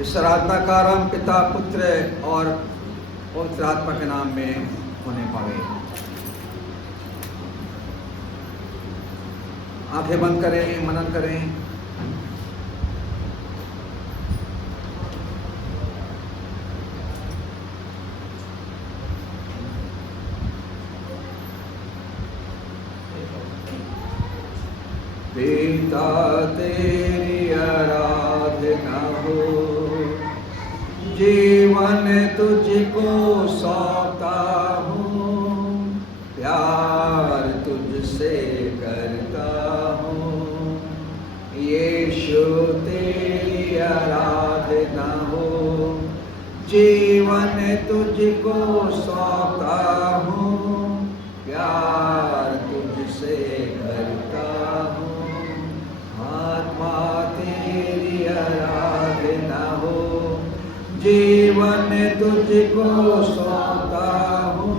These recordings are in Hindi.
इस आराधना का आरंभ पिता, पुत्र और पवित्र आत्मा के नाम में होने पावे। आंखें बंद करें, मनन करें। पिता तेरी आराधना हो, जीवन तुझको सौंपता हूँ, प्यार तुझसे करता हूँ। यीशु तेरी आराधना हो, जीवन तुझको सौंपता हूँ, प्यार तुझसे करता हूँ। आत्मा तेरी आराधना हो, जीवन तुझको सौंपता हूँ,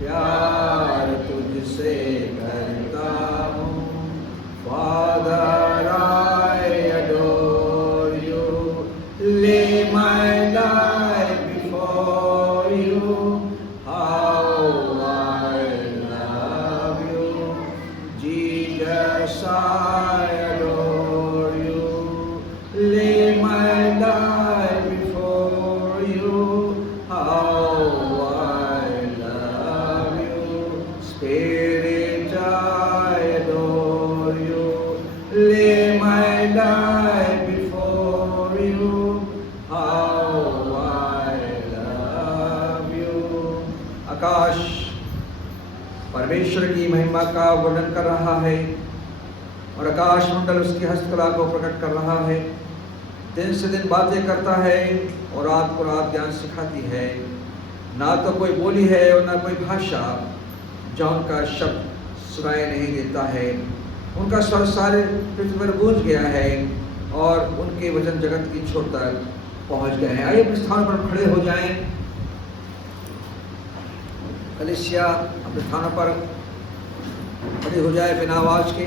प्यार तुझसे करता हूँ। Father, I adore you, lay my life before you, how I love you. Jesus, I adore you, lay my life before you, how I love you. Spirit, I adore you, lay my life before you, how I love you. आकाश परमेश्वर की महिमा का वर्णन कर रहा है और आकाश मंडल उसकी हस्तकला को प्रकट कर रहा है। दिन से दिन बातें करता है और रात को रात ज्ञान सिखाती है। ना तो कोई बोली है और ना कोई भाषा जो उनका शब्द सुनाई नहीं देता है। उनका स्वर सारे पृथ्वी पर गूंज गया है और उनके वचन जगत की छोर तक पहुंच गए हैं। आइए अपने स्थान पर खड़े हो जाएं। कलीसिया अपने स्थानों पर खड़े हो जाए बिना आवाज के।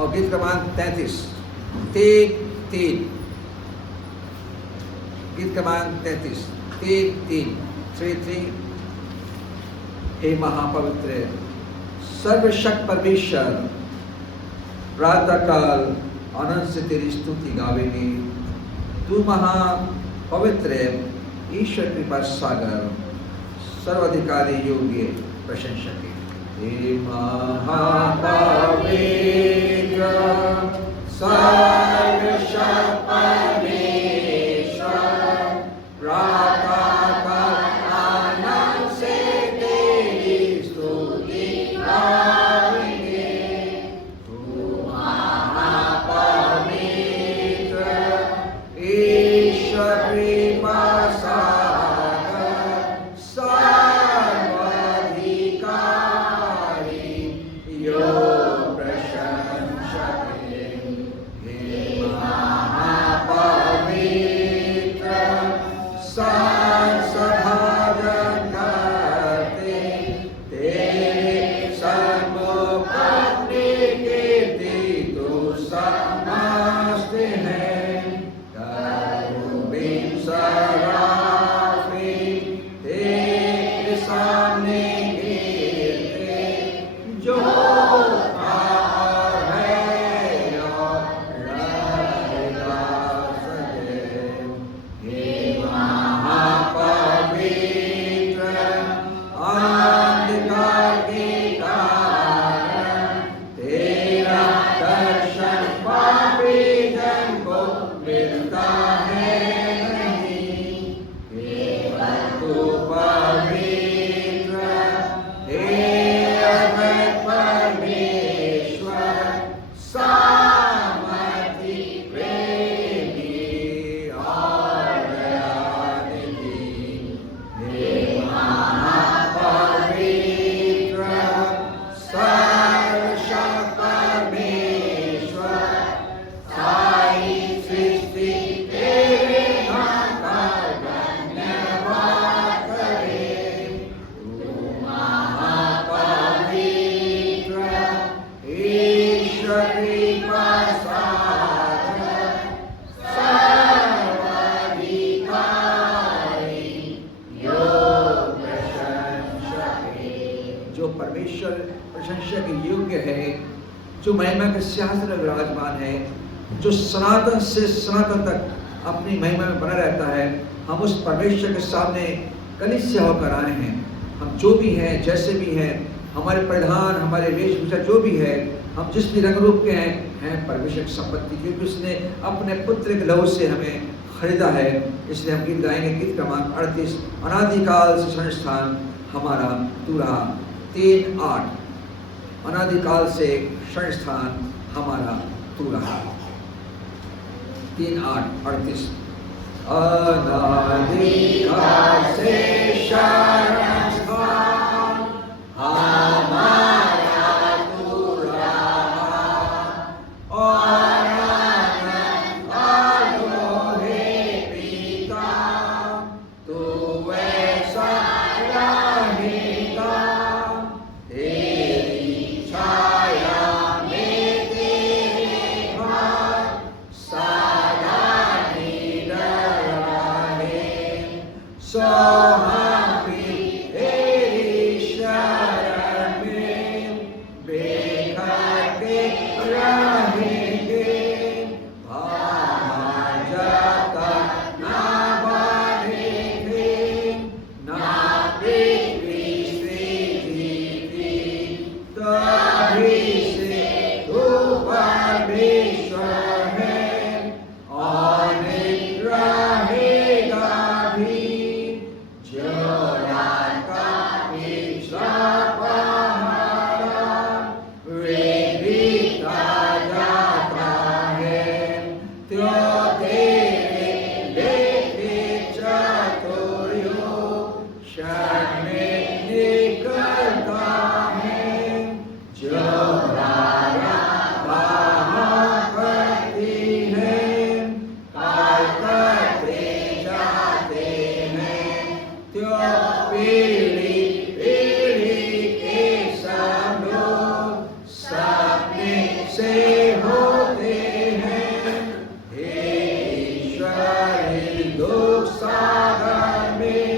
और गीत क्रमांक 33 3 गीत क्रमांक 33 3 3 हे महापवित्र सर्वशक्त परमेश्वर, प्रातः काल आनंद से तेरी स्तुति गावेंगे। तू महापवित्र ईश्वर कृपा सागर, सर्वाधिकारी योग्य प्रशंसक है। हे महापवित्र सर्वशक्त परमेश्वर, प्रातः काल आनंद से तेरी स्तुति गावेंगे। तू महापवित्र ईश्वर कृपा सागर, सर्वाधिकारी योग प्रशंसक है। हे जो महिमा के सिंहासन में विराजमान है, जो सनातन से सनातन तक अपनी महिमा में बना रहता है। हम उस परमेश्वर के सामने कलीसिया होकर आए हैं। हम जो भी हैं, जैसे भी हैं, हमारे परिधान, हमारे वेशभूषा जो भी है, हम जिस भी रंग रूप के हैं परमेश्वर की संपत्ति, क्योंकि उसने अपने पुत्र के लहू से हमें खरीदा है। इसलिए हम गीत गाएंगे, गीत क्रमांक 38, अनादिकाल से संस्थान हमारा तू रहा। 3:8, अनादिकाल से संस्थान हमारा तू रहा। 3:8, 38। अनादिकाल से संस्थान हमारा तू रहा, और अनंत हे पिता, तू वैसा रहेगा। तेरी छाया में तेरे हाथ सदा निडर रहे। सो हम भी तेरी शरण में बेखटे रहेंगे। भाव जब तक ना बढ़ेंगे, ना पृथ्वी से जीती, तभी से तू परमेश्वर है, और रहेगा भी। जो रात का पिछला पहाड़ा वे बीता जाता है, त्यों तेरे लेखे चतुर्यों क्षण में निकलता है। जो माया बाहर करती है, काल करते जाते हैं, त्यों पीढ़ी पीढ़ी के सब लोग सपने से होते हैं। हे ईश्वर, दुख सागर में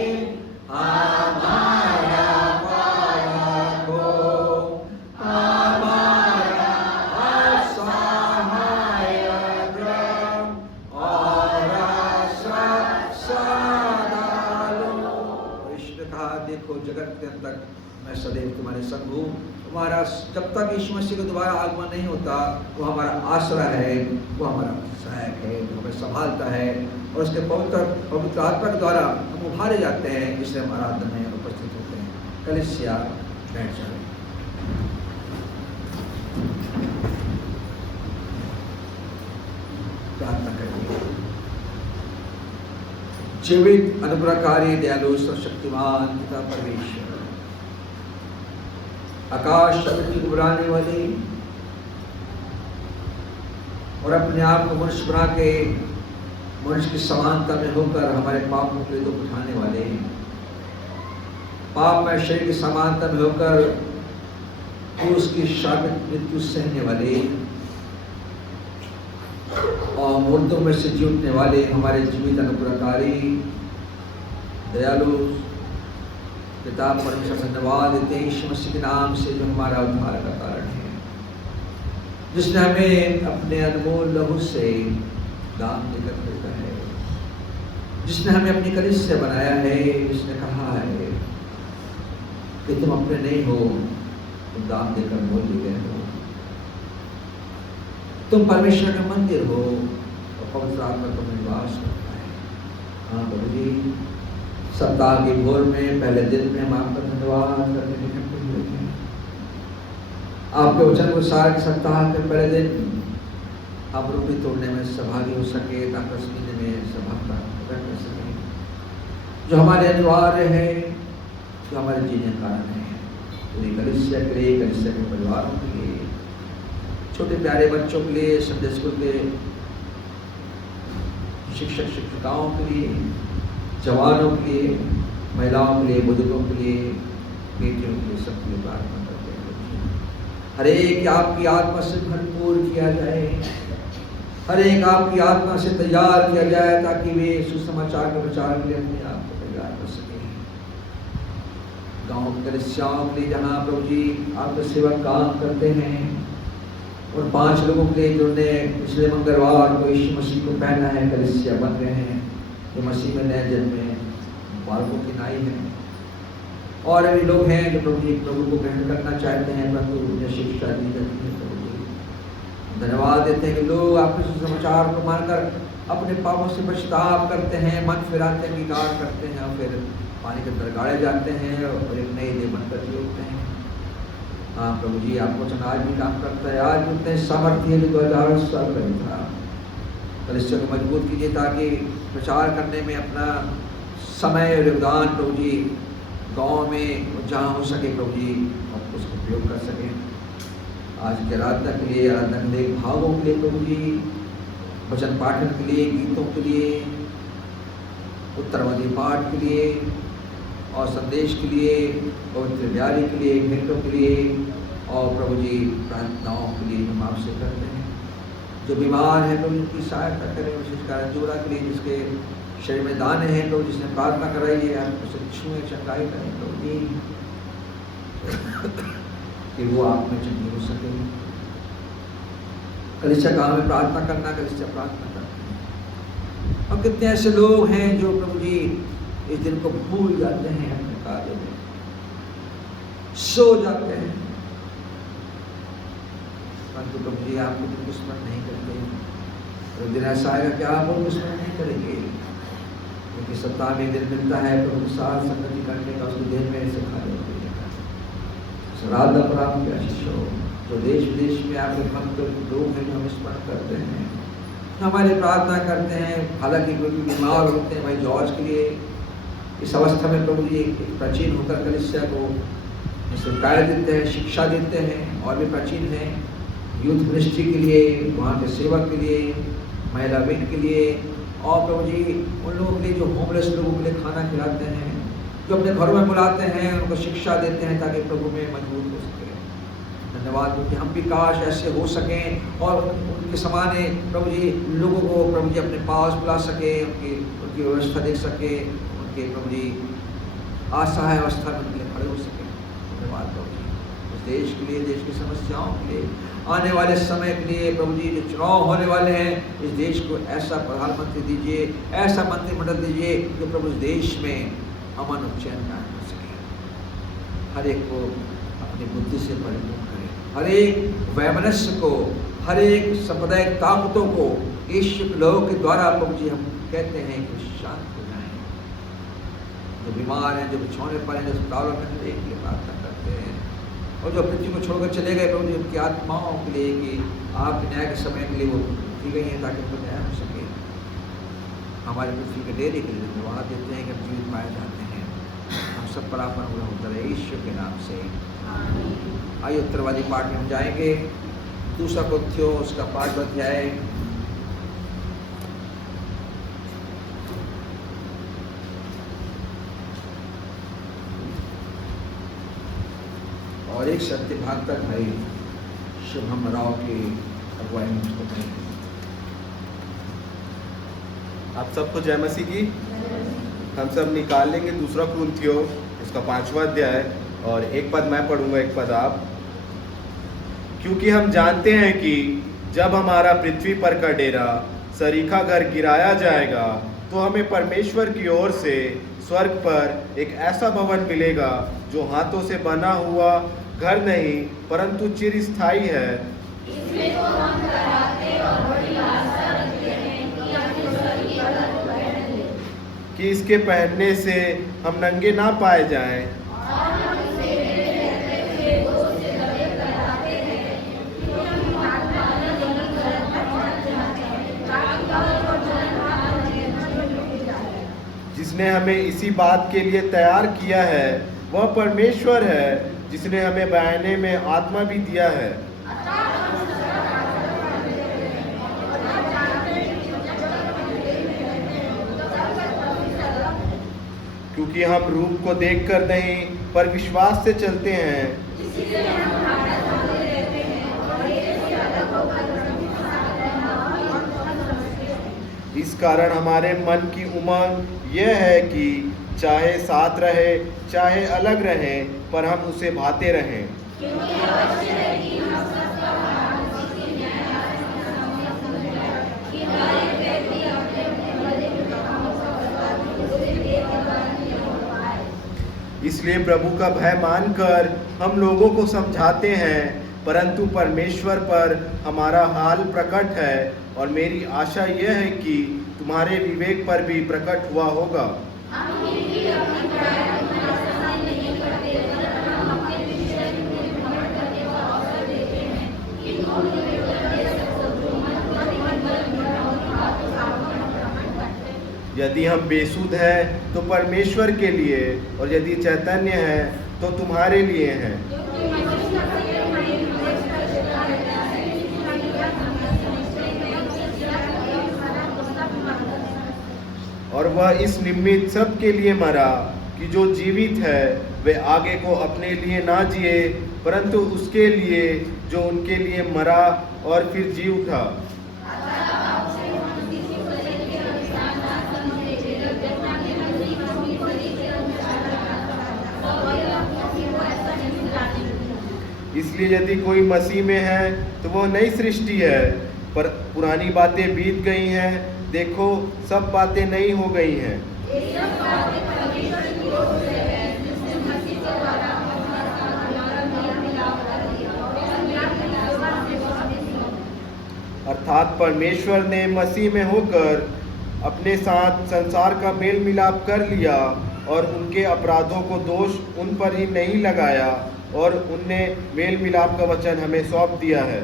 हमारा पालक हो, हमारा असहायक और आश्रय सदा लो। ईश्वर ने कहा, देखो जगत के अंत तक मैं सदैव तुम्हारे संग हूँ। हमारा जब तक यीशु मसीह का दोबारा आगमन नहीं होता, वो हमारा आश्रय है, वो हमारा सहायक है, वो हमें संभालता है, और उसके पवित्र आत्मा के द्वारा हम उभारे जाते हैं, जिससे हम आराधना में उपस्थित होते हैं। कलीसिया बैठ जाए। प्रार्थना करिए। जीवित, अनुग्रहकारी, दयालु, सर्वशक्तिमान पिता परमेश्वर, आकाश पृथ्वी को बनाने वाले और अपने आप को मनुष्य बना के मनुष्य की समानता में होकर हमारे पापों के दुख उठाने वाले, पाप में शरीर की समानता में होकर उसकी शापित मृत्यु सहने वाले और मुर्दों में से जी उठने वाले हमारे जीवित, अनुग्रहकारी, दयालु पिता परमेश्वर, धन्यवाद देते हैं यीशु मसीह के नाम से, जो हमारा उद्धार का कारण है, जिसने हमें अपने अनमोल लहू से दान देकर खरीदा है, जिसने हमें अपनी कलीसिया बनाया है, जिसने कहा है कि तुम अपने नहीं हो, तुम दान देकर मोल लिए गए हो, तुम परमेश्वर का मंदिर हो और पवित्र आत्मा तुम निवास करता है। हाँ प्रभु जी, सप्ताह के भोर में पहले दिन में हम आपका धन्यवाद करने के इकट्ठे हुए थे। आपके वचन को सारे सप्ताह के पहले दिन आप रूपी तोड़ने में सहभागी हो सके, ताकि उस महीने में सभा प्रकट कर सके, जो हमारे अनिवार्य है, जो हमारे जीने का कारण है। पूरी कलीसिया के लिए, कलीसिया के परिवारों के लिए, छोटे प्यारे बच्चों के लिए, संडे स्कूल के शिक्षक शिक्षिकाओं के लिए, जवानों के लिए, महिलाओं के लिए, बुजुर्गों के लिए, बेटियों के लिए, सबके लिए प्रार्थना करते हैं। हर एक आपकी आत्मा से भरपूर किया जाए, हर एक आपकी आत्मा से तैयार किया जाए, ताकि वे सुसमाचार के प्रचार के लिए अपने आप को तैयार कर सके। गाँव के कलीसियाओं के लिए, जहाँ प्रभु जी आपके सेवक काम करते हैं, उन 5 लोगों के लिए जिन्होंने पिछले मंगलवार को यीशु मसीह को पहना है, कलीसिया बन रहे हैं, जो मसीह में नए जन्मे बालकों की नाई है। और भी लोग हैं जो प्रभु को ग्रहण करना चाहते हैं, परंतु उन्हें शिक्षा दी जाती है। प्रभु धन्यवाद देते हैं कि लोग आपके सुसमाचार को मानकर अपने पापों से पछताव करते हैं, मन फिराते हैं, अंगीकार करते हैं और फिर पानी के अंदर गाड़े जाते हैं और एक नई देह बनकर जी उठते हैं। हाँ प्रभु जी, आपको वचन आज भी काम करता है, आज भी उतने सामर्थ्य है जो 2000 साल पहले था। कलीसिया को मजबूत कीजिए ताकि प्रचार करने में अपना समय और योगदान प्रभु जी गाँव में जहाँ हो सके प्रभु जी आप उसका उपयोग कर सकें। आज के आराधना के लिए, आराधना के लिए भावों के लिए प्रभु जी, वचन पाठन के लिए, गीतों के लिए, उत्तरवादी पाठ के लिए और संदेश के लिए, पवित्र व्यारी के लिए, भेंटों के लिए और प्रभु जी प्रार्थनाओं के लिए हम आपसे करते हैं। जो बीमार है प्रभु उनकी सहायता करें, विशेषकर अंजूरा के लिए जिसके शरीर में दाने हैं प्रभु, जिसने प्रार्थना कराई है आप उसे छुएं, चंगाई करें प्रभु जी कि वो आप में चंगी हो सके। कलीसिया का हमें प्रार्थना करना, कलीसिया प्रार्थना करते हैं। और कितने ऐसे लोग हैं जो प्रभु जी इस दिन को भूल जाते हैं, अपने कार्य में सो जाते हैं, परंतु प्रभु जी आपको दिन को स्मरण नहीं करते। तो दिन ऐसा आएगा कि आप उनको स्मरण नहीं करेंगे, क्योंकि सप्ताह में दिन मिलता है प्रभु के साथ संगति करने का, उसको दिन में से खा लेते राधा पर आपकी आशीष हो। जो देश विदेश में आपके भक्त लोग हैं जो हम स्मरण करते हैं, हमारे प्रार्थना करते हैं, हालांकि कोई बीमार होते हैं, भाई जॉर्ज के लिए इस अवस्था में प्रभु जी प्राचीन होकर कलीसिया को कार्य देते हैं, शिक्षा देते हैं और भी प्राचीन हैं, यूथ मिनिस्ट्री के लिए, वहाँ के सेवक के लिए, महिला विंग के लिए और प्रभु जी उन लोगों के लिए जो होमलेस लोगों के लिए खाना खिलाते हैं, जो अपने घरों में बुलाते हैं, उनको शिक्षा देते हैं ताकि प्रभु में मजबूत हो सके। धन्यवाद क्योंकि हम भी काश ऐसे हो सकें और उनके समान प्रभु जी लोगों को प्रभु जी अपने पास बुला सके, उनकी व्यवस्था देख सके, उनके प्रभु जी असहाय अवस्था में उनके लिए खड़े हो सके। धन्यवाद प्रभु जी उस देश के लिए, देश की समस्याओं के लिए, आने वाले समय के लिए प्रभु जी जो चुनाव होने वाले हैं, इस देश को ऐसा प्रधानमंत्री दीजिए, ऐसा मंत्रिमंडल दीजिए जो प्रभु इस देश में अमन और चैन कायम कर सके, हर एक को अपनी बुद्धि से परिपूर्ण करे, हर एक वैमनस्य को, हर एक सांप्रदायिक ताकतों को ईश्वर के लोगों के द्वारा प्रभु जी हम कहते हैं कि शांत हो जाएं। जो बीमार हैं, जो बिछौने पर हैं, जो अस्पतालों में हैं, एक लिए प्रार्थना करते हैं और जो पृथ्वी को छोड़कर चले गए प्रभु जी उनकी आत्माओं के लिए कि आपके न्याय के समय के लिए वो दी गई हैं ताकि उनको न्याय हो सके। हमारे पृथ्वी के डेरे के लिए धन्यवाद देते हैं कि हम जीवित पाए जाते हैं। हम सब पर आपका अनुग्रह होता रहे ईश्वर के नाम से। आइए उत्तरवादी पाठ में हम जाएंगे। दूसरा कोथियो उसका 5वां अध्याय और एक सत्य भाग तक भाई शुभम राव की अगुवाई में उसको करेंगे। आप सबको जय मसीह की। हम सब निकाल लेंगे दूसरा कुरिन्थियों उसका 5वां अध्याय और एक पद मैं पढ़ूंगा, एक पद आप। क्योंकि हम जानते हैं कि जब हमारा पृथ्वी पर का डेरा सरीखा घर गिराया जाएगा तो हमें परमेश्वर की ओर से स्वर्ग पर एक ऐसा भवन मिलेगा जो हाथों से बना हुआ घर नहीं परंतु चिरस्थायी है। इसमें तो हम कराहते और बड़ी आशा रखते हैं कि अपने स्वर्गीय घर को पहन लें, कि इसके पहनने से हम नंगे ना पाए जाएं। और हम इसे मेरे रहते हुए बोझ से दबे कराहते हैं कि हम आत्मा न जंगल घर पर पहुंच जाएं, ताकि कब्र और जन्म जीवन जाए। जिसने हमें इसी बात के लिए तैयार किया है वह परमेश्वर है, जिसने हमें बयाने में आत्मा भी दिया है। क्योंकि हम रूप को देखकर नहीं पर विश्वास से चलते हैं। इस कारण हमारे मन की उमंग यह है कि चाहे साथ रहे चाहे अलग रहें पर हम उसे भाते रहें। क्योंकि अवश्य है कि हम सबका भाग उसी इसलिए प्रभु का भय मानकर हम लोगों को समझाते हैं, परंतु परमेश्वर पर हमारा हाल प्रकट है और मेरी आशा यह है कि तुम्हारे विवेक पर भी प्रकट हुआ होगा। यदि हम बेसुध हैं तो परमेश्वर के लिए, और यदि चैतन्य हैं तो तुम्हारे लिए हैं। और वह इस निमित्त सब के लिए मरा कि जो जीवित है वे आगे को अपने लिए ना जिए, परंतु उसके लिए जो उनके लिए मरा और फिर जी उठा। इसलिए यदि कोई मसीह में है तो वह नई सृष्टि है, पर पुरानी बातें बीत गई हैं, देखो सब बातें नई हो गई हैं। अर्थात परमेश्वर ने मसीह में होकर अपने साथ संसार का मेल मिलाप कर लिया और उनके अपराधों को दोष उन पर ही नहीं लगाया, और उनने मेल मिलाप का वचन हमें सौंप दिया है।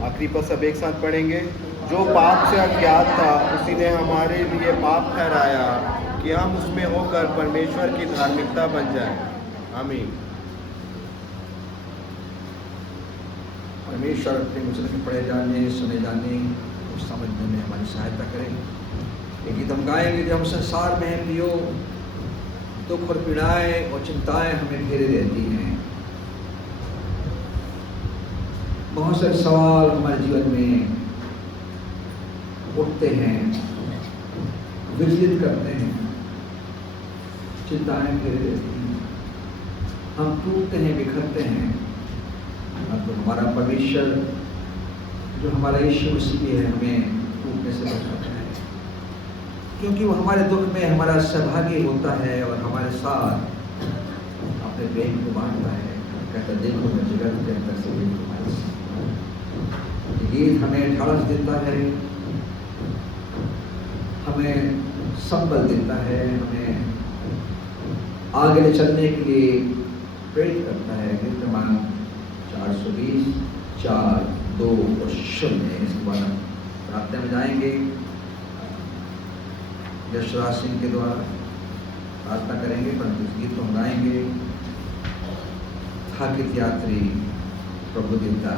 आखिरी पर सब एक साथ पढ़ेंगे। जो पाप से अज्ञात था उसी ने हमारे लिए पाप ठहराया कि हम उसमें होकर परमेश्वर की धार्मिकता बन जाए। आमीन। परमेश्वर अपने वचन के पढ़े जाने, सुने जाने और समझने में हमारी सहायता करें। ये गीत हम गाएंगे, जब हम संसार में हैं प्रियो, दुख और पीड़ाएं और चिंताएं हमें घेरे रहती हैं। बहुत सारे सवाल हमारे जीवन में उठते हैं, विचलित करते हैं, चिंताएं घेरे रहती हैं, हम टूटते हैं, बिखरते हैं। तो हमारा परमेश्वर जो हमारा यीशु मसीह है हमें टूटने से बचाता है, क्योंकि वो हमारे दुख में हमारा सहभागी होता है और हमारे साथ अपने प्रेम को बांटता है। कहता देखो मैं जगत के अंदर से भी तुम्हारे साथ। गीत हमें ढाढ़स देता है, हमें संबल देता है, हमें आगे चलने के लिए प्रेरित करता है। गीत क्रमांक 420, 4, 2 और 0। इसके बाद हम प्रार्थना में जाएंगे। यशराज सिंह के द्वारा प्रार्थना करेंगे, परंतु इस गीत को हम गाएंगे। थकित यात्री प्रभु देवता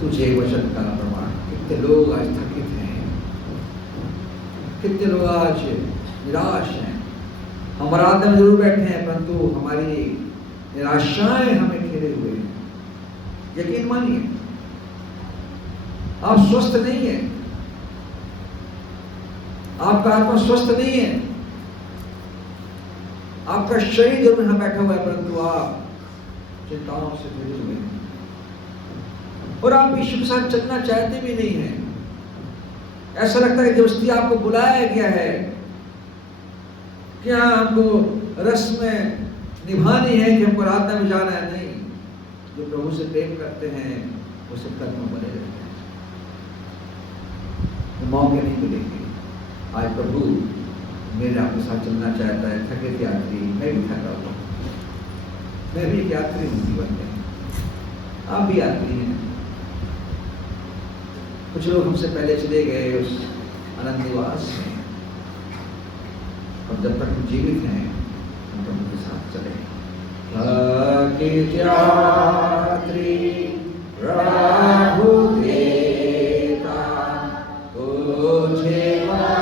तुझे वचन का प्रमाण। कितने लोग आज थकित हैं, कितने लोग आज निराश हैं। हम आराधना में जरूर बैठे हैं, परंतु हमारी निराशाएं हमें घेरे हुए हैं। यकीन मानिए, आप स्वस्थ नहीं है, आपका आत्मा स्वस्थ नहीं है, आपका शरीर जरूर यहां बैठा हुआ है, परंतु आप चिंताओं से घिरे हुए हैं और आप यीशु के साथ चलना चाहते भी नहीं हैं। ऐसा लगता है कि जबरदस्ती आपको बुलाया गया है, क्या हमको रस्म निभानी है कि हमको आराधना में जाना है। नहीं, जो प्रभु से प्रेम करते हैं वो सब कदमों बने रहते हैं, वो मौके नहीं मिलेंगे। आज प्रभु मेरे आपके साथ चलना चाहता है। थके यात्री, मैं भी थका हुआ, मैं भी एक यात्री हूँ जीवन में, आप भी यात्री हैं। कुछ लोग हमसे पहले चले गए उस अनंत निवास में, और जब तक हम जीवित हैं हम प्रभु के साथ चले। थकित यात्री प्रभु देता तुझे अपना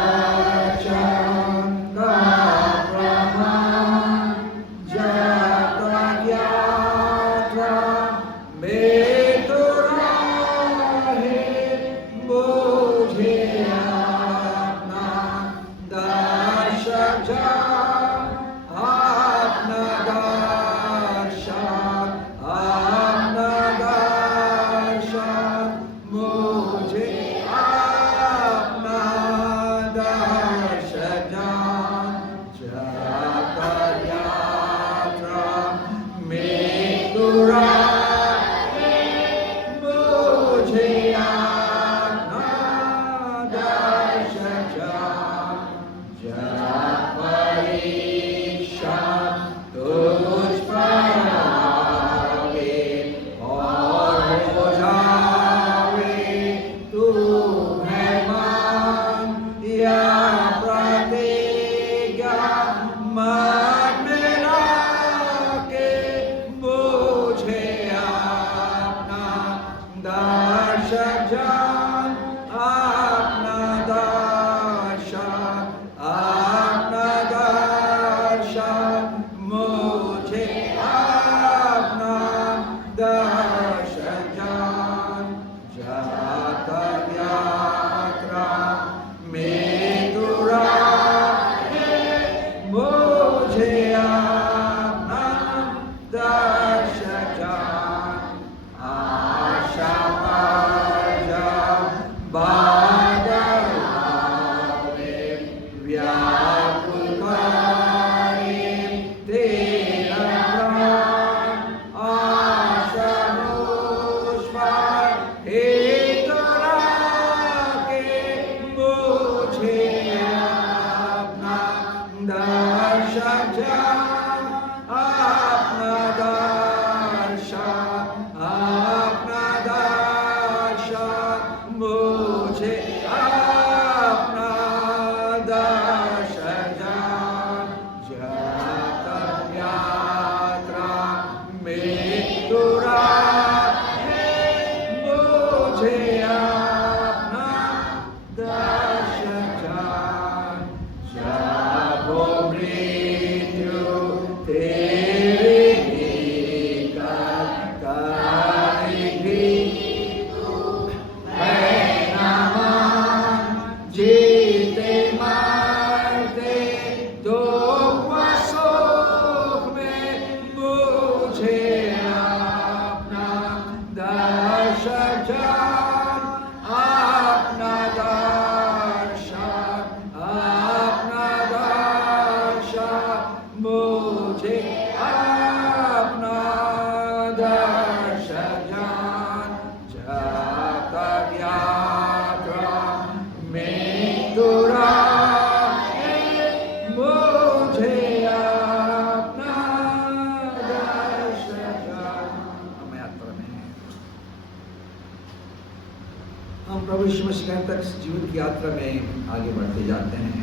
प्रभु यीशु मसीह तक जीवन की यात्रा में आगे बढ़ते जाते हैं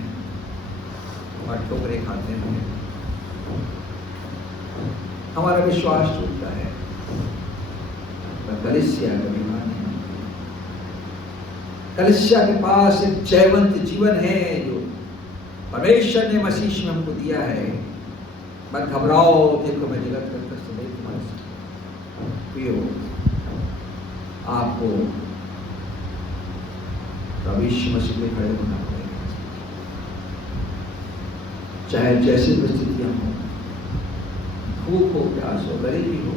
और ठोकरें खाते हैं, हमारा विश्वास टूटता है। कलीसिया का बीमार है। कलीसिया के पास एक जयवंत जीवन है जो परमेश्वर ने मसीह में हमको दिया है। मत घबराओ, देखो मैं जगत करता सदैव तुम्हारे साथ। पियो, आपको प्रभु यीशु मसीह में खड़े होना पड़ेगा, चाहे जैसी परिस्थितियां हो, भूख हो, प्यास हो, गरीबी हो,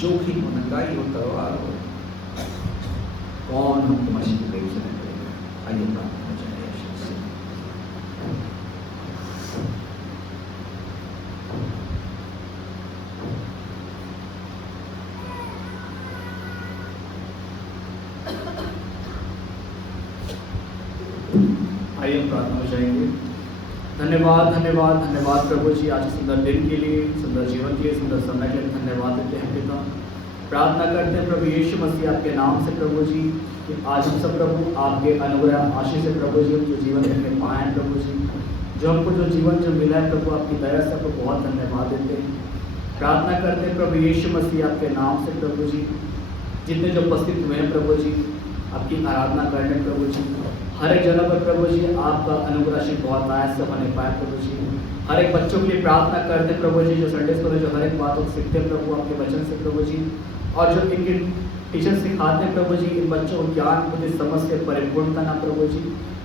जोखिम हो, महंगाई हो, तलवार हो, कौन हमको मसीह के करीब से नहीं करेगा। आइए प्रार्थना करें। आइए हम प्रार्थना में जाएंगे। धन्यवाद धन्यवाद धन्यवाद प्रभु जी, आज सुंदर दिन के लिए, सुंदर जीवन के लिए, सुंदर समय के लिए धन्यवाद देते हैं पिता। प्रार्थना करते हैं प्रभु यीशु मसीह आपके नाम से प्रभु जी कि आज हम सब प्रभु आपके अनुग्रह आशीष से प्रभु जी हम जो जीवन में पाए हैं प्रभु जी, जो हमको जो जीवन जो मिला है प्रभु आपकी दया से आपको बहुत धन्यवाद देते हैं। प्रार्थना करते हैं प्रभु यीशु मसीह आपके नाम से प्रभु जी, जितने जो उपस्थित हुए हैं प्रभु जी आपकी आराधना करने प्रभु जी, हर एक जगह पर प्रभु जी आपका अनुग्रह से बहुत आया से होने पाए प्रभु जी। हर एक बच्चों के लिए प्रार्थना करते हैं प्रभु जी, जो संडे स्कूल में जो हर एक बातों को सीखते हैं प्रभु आपके वचन से प्रभु जी, और जो इनके टीचर सिखाते हैं प्रभु जी, इन बच्चों को ज्ञान बुद्धि समझ से परिपूर्ण करना प्रभु जी,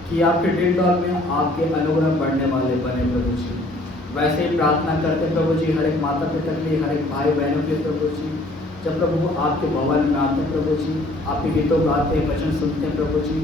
कि आपके दिन दौर में आपके अनुग्रह बढ़ने वाले बने प्रभु जी। वैसे ही प्रार्थना करते हैं प्रभु जी हर एक माता पिता के लिए, हर एक भाई बहनों के लिए प्रभु जी, जब प्रभु आपके भवन में आते हैं प्रभु जी, आपके गीतों गाते हैं, वचन सुनते हैं प्रभु जी,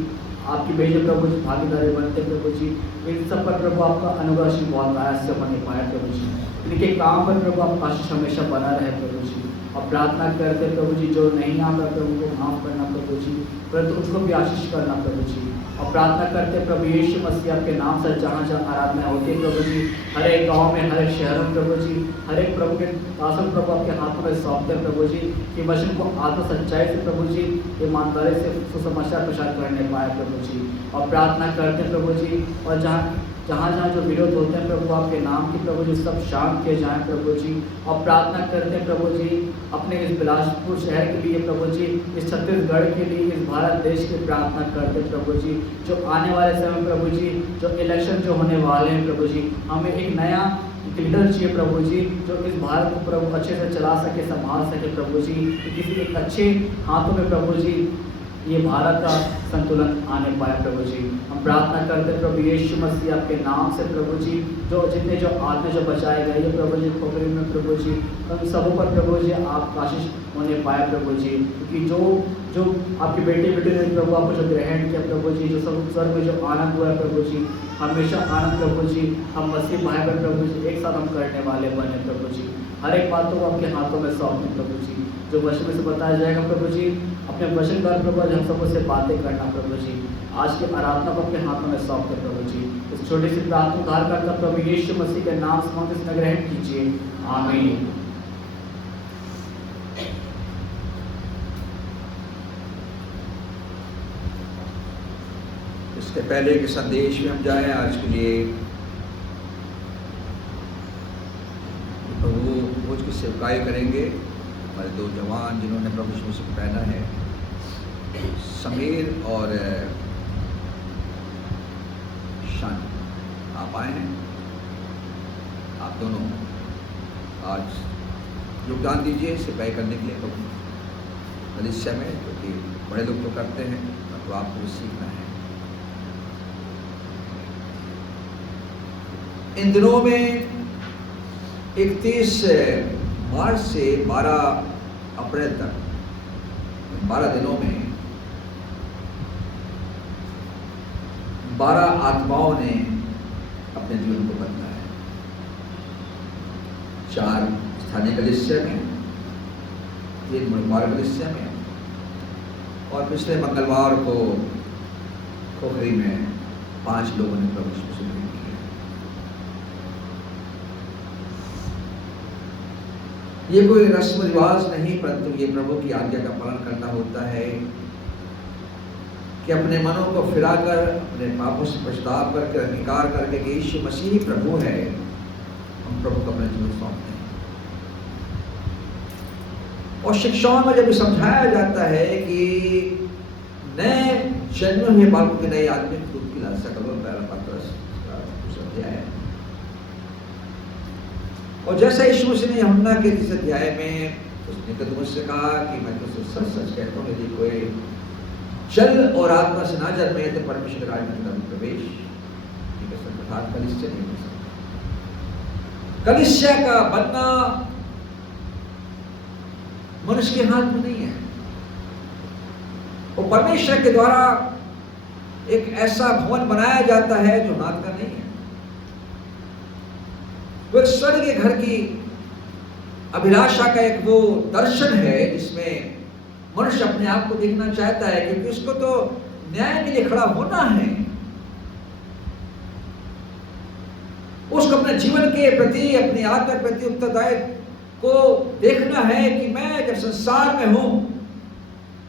आपकी भेजे प्रभु जी भागीदारी बनते हैं प्रभु जी, इन सब पर प्रभु आपका अनुग्रह से बहुत आया से बने पाए प्रभु जी। इनके काम पर प्रभु आपका आशीष हमेशा बना रहे प्रभु जी, और प्रार्थना करते प्रभु जी जो नहीं आता प्रभु को माफ करना प्रभु जी, परंतु उसको भी आशीष करना प्रभु जी। और प्रार्थना करते प्रभु यीशु मसीह आपके नाम से जहाँ जहाँ आराधना होती है प्रभु जी, हर एक गाँव में, हर एक शहर में प्रभु जी, हर एक प्रभु के दासन प्रभु आपके हाथों में सौंपते हैं प्रभु जी, कि वचन को आत्म सच्चाई से प्रभु जी, ईमानदारी से सुसमाचार प्रचार करने पाए प्रभु जी। और प्रार्थना करते हैं प्रभु जी, और जहाँ जहाँ जो विरोध होते हैं प्रभु आपके नाम की प्रभु जी सब शांत किए जाएं प्रभु जी। और प्रार्थना करते हैं प्रभु जी अपने इस बिलासपुर शहर के लिए प्रभु जी, इस छत्तीसगढ़ के लिए, इस भारत देश की प्रार्थना करते हैं प्रभु जी, जो आने वाले समय प्रभु जी, जो इलेक्शन जो होने वाले हैं प्रभु जी, हमें एक नया लीडर चाहिए प्रभु जी, जो इस भारत को प्रभु अच्छे से चला सके, संभाल सके प्रभु जी, किसी एक अच्छे हाथों में प्रभु जी ये भारत का संतुलन आने पाए प्रभु जी। हम प्रार्थना करते प्रभु यीशु मसीह आपके नाम से प्रभु जी, जो जितने जो आत्मा जो बचाए गए ये प्रभु जी खोपड़ी में प्रभु जी, उन सबों पर प्रभु जी आप आशीष होने पाए प्रभु जी, क्योंकि जो आपके बेटे ने प्रभु आपको जो ग्रहण किया प्रभु जी, जो सब स्वर्ग में जो आनंद हुआ है प्रभु जी, हमेशा आनंद प्रभु जी हम मसीह भाई बहन प्रभु जी एक साथ हम करने वाले बने प्रभु जी। हर एक बातों को आपके हाथों में सौंपते प्रभु जी, जो वचन में से बताया जाएगा प्रभु जी, अपने वचन द्वारा प्रभु हम सबों से बातें करना प्रभु जी। आज की आराधना को अपने हाथों में सौंपते प्रभु जी, इस छोटी सी प्रार्थना उद्धार करता प्रभु यीशु मसीह के नाम से मांगते इसमें ग्रहण कीजिए, आमीन। इसके पहले के संदेश में हम जाएं आज के लिए प्रभु भोज की सेवकाई करेंगे। हमारे दो जवान जिन्होंने प्रभु यीशु मसीह को पहना है, समीर और शान, आप आए हैं। आप दोनों आज योगदान दीजिए सेवकाई करने के लिए प्रभु कलीसिया में, क्योंकि बड़े लोग तो करते हैं, तो आपको भी सीखना है। इन दिनों में 31 मार्च से 12 अप्रैल तक 12 दिनों में 12 आत्माओं ने अपने जीवन को बदला है। 4 स्थानीय कलीसिया में, 3 मुल्कवार कलीसिया में, और पिछले मंगलवार को खोखरी में 5 लोगों ने प्रभु यीशु मसीह को किया। ये कोई रस्म रिवाज नहीं, परंतु ये प्रभु की आज्ञा का पालन करना होता है कि अपने मनों को फिराकर, अपने पापों से पछताव करके, अंगीकार करके कि यीशु मसीह ही प्रभु है, हम प्रभु को अपना जीवन सौंपते हैं। और शिक्षाओं में जब समझाया जाता है कि नए जन्म हुए बालकों के नए आदमी दूध की लालसा करो, पहला पत्र अध्याय। और जैसा यीशु मसीह ने यूहन्ना के 3 अध्याय में उसने निकोदेमुस से कहा कि मैं तुझसे सच सच कहता हूँ, यदि कोई जल और आत्मा से ना जन्मे तो परमेश्वर के राज्य में प्रवेश नहीं कर सकता। कलीसिया नहीं कर सकता। कलीसिया का बनना मनुष्य के हाथ में नहीं है, वो परमेश्वर के द्वारा एक ऐसा भवन बनाया जाता है जो हाथ का नहीं है। वो एक स्वर्ग के घर की अभिलाषा का एक वो दर्शन है जिसमें मनुष्य अपने आप को देखना चाहता है, क्योंकि उसको तो न्याय के लिए खड़ा होना है। उसको अपने जीवन के प्रति, अपनी आत्मा के प्रति उत्तरदायित्व को देखना है कि मैं जब संसार में हूं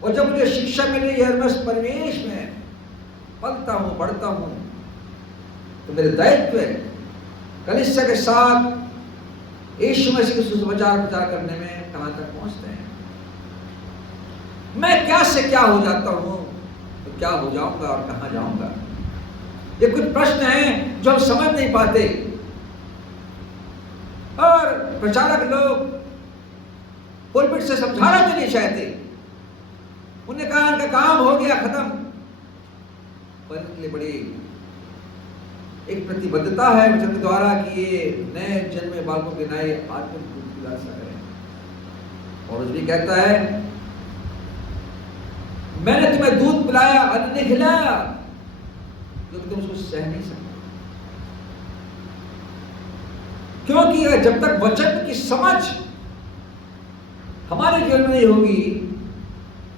और जब मुझे शिक्षा मिल रही है, मैं उस परिवेश में पलता हूं, बढ़ता हूं, तो मेरे दायित्व कलीसिया के साथ यीशु मसीह के सुसमाचार प्रचार करने में कहां तक पहुंचते हैं। मैं क्या से क्या हो जाता हूं तो क्या हो जाऊंगा और कहां जाऊंगा, ये कुछ प्रश्न हैं जो हम समझ नहीं पाते। और प्रचारक लोग पुलपिट से समझाना भी नहीं चाहते। उन्हें कहा उनका काम हो गया, खत्म। पर इनके लिए बड़ी एक प्रतिबद्धता है वचन के द्वारा कि ये नए जन्मे बालकों के नए आत्मिक दूध की लालसा करें। और उसने कहता है, मैंने तुम्हें दूध पिलाया, अन्न नहीं खिलाया, क्योंकि तुम उसको सह नहीं सकते। क्योंकि जब तक वचन की समझ हमारे जीवन में नहीं होगी,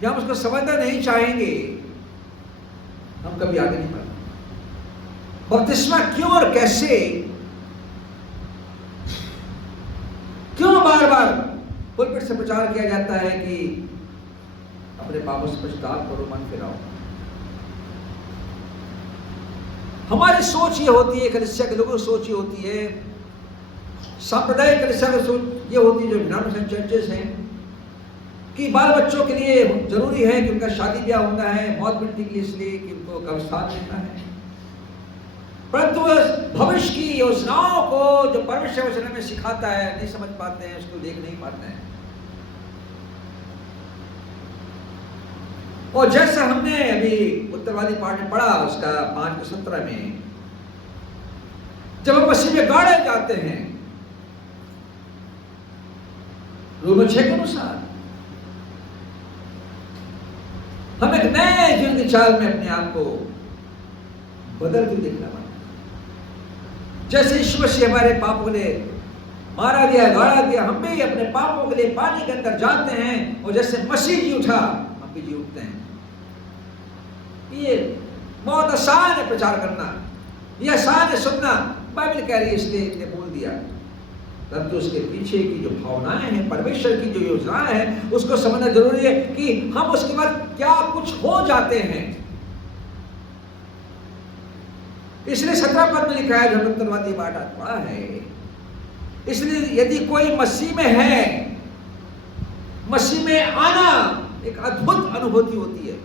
कि हम उसको समझना नहीं चाहेंगे, हम कभी आगे नहीं बढ़ेंगे। बपतिस्मा क्यों और कैसे, क्यों बार बार पुलपिट से प्रचार किया जाता है कि अपने पापों से पश्चाताप करो, मन फिराओ। हमारी सोच ये होती है, कलीसिया के लोगों की सोच ये होती है, सांप्रदायिक कलीसिया की सोच ये होती है, जो डिनोमिनेशनल चर्चेस हैं, कि बाल बच्चों के लिए जरूरी है कि उनका शादी ब्याह होना है, मौत मिलने के लिए, इसलिए कि उनको कब्रिस्तान मिलना है। परंतु भविष्य की योजनाओं को जो परमेश्वर वचन में सिखाता है, नहीं समझ पाते हैं, उसको देख नहीं पाते हैं। और जैसा हमने अभी उत्तरवादी पाठ में पढ़ा, उसका 5:17 में, जब हम मसीह में गाड़े जाते हैं रोमन 6 के अनुसार, हम एक नए जीवन की चाल में अपने आप को बदलते देखना पड़ता है। जैसे यीशु मसीह हमारे पापों के लिए मारा गया, गाड़ा गया, हम भी अपने पापों के लिए पानी के अंदर जाते हैं, और जैसे मसीह जी उठा, हम भी जी उठते हैं। ये बहुत आसान है प्रचार करना, ये आसान है सुनना, बाइबल कह रही है इसलिए इसने बोल दिया, परंतु उसके पीछे की जो भावनाएं हैं, परमेश्वर की जो योजनाएं हैं, उसको समझना जरूरी है कि हम उसके बाद क्या कुछ हो जाते हैं। इसलिए 17 पद में लिखा है, जो उत्तरवादी पाठ पढ़ा है, इसलिए यदि कोई मसीह में है, मसीह में आना एक अद्भुत अनुभूति होती है।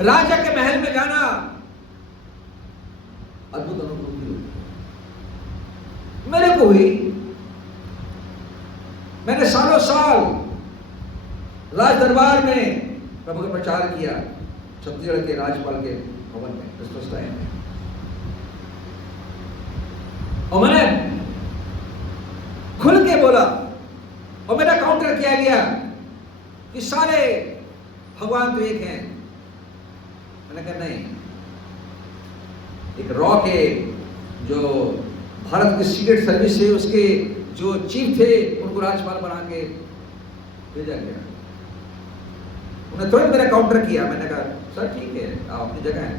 राजा के महल में जाना अद्भुत अनुभूति होती है। मेरे को हुई, मैंने सालों साल राज दरबार में प्रभु का प्रचार किया, छत्तीसगढ़ के राज्यपाल के भवन में, क्रिसमस टाइम में, और मैंने खुल के बोला, और मेरा काउंटर किया गया कि सारे भगवान तो एक हैं। मैंने कहा नहीं, एक रॉ के जो भारत की सीक्रेट सर्विस है, उसके जो चीफ थे, उनको राज्यपाल बना के भेजा गया। उन्होंने तुरंत मेरा काउंटर किया। मैंने कहा सर ठीक है, आप अपनी जगह हैं,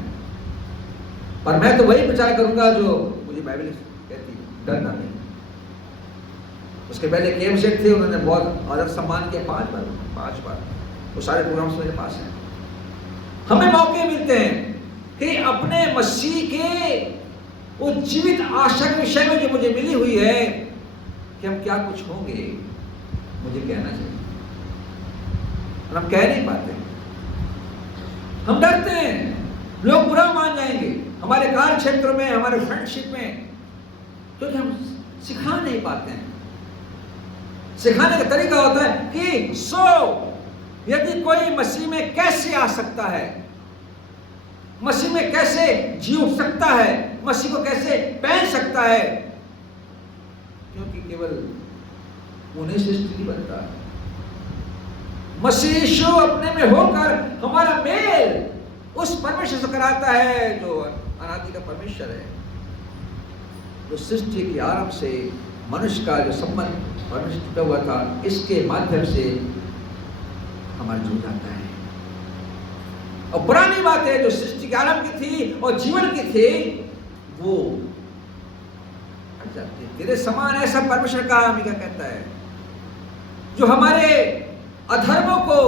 पर मैं तो वही प्रचार करूंगा जो मुझे बाइबल कहती है, डरना नहीं। उसके पहले केम सेट थे, उन्होंने बहुत आदर सम्मान किया, 5 बार वो सारे प्रोग्राम्स मेरे पास हैं। हमें मौके मिलते हैं कि अपने मसीह के वो जीवित आशा के विषय में जो मुझे मिली हुई है, कि हम क्या कुछ होंगे, मुझे कहना चाहिए, और हम कह नहीं पाते। हम डरते हैं, लोग बुरा मान जाएंगे हमारे कार्य क्षेत्र में, हमारे फ्रेंडशिप में, क्योंकि हम सिखा नहीं पाते हैं। सिखाने का तरीका होता है कि यदि कोई मसीह में कैसे आ सकता है, मसीह में कैसे जी उठ सकता है, मसीह को कैसे पहन सकता है, क्योंकि केवल उन्हीं से स्त्री बनता है। मसीह यीशु अपने में होकर हमारा मेल उस परमेश्वर से कराता है जो अनादि का परमेश्वर है, जो सृष्टि के आरंभ से मनुष्य का जो संबंध परमेश्वर जुटा हुआ था, इसके माध्यम से हमारा जुड़ जाता है। और पुरानी बात है जो सृष्टि के आरंभ की थी और जीवन की थी, वो हट जाती है। तेरे समान ऐसा परमेश्वर का क्या कहता है, जो हमारे अधर्मों को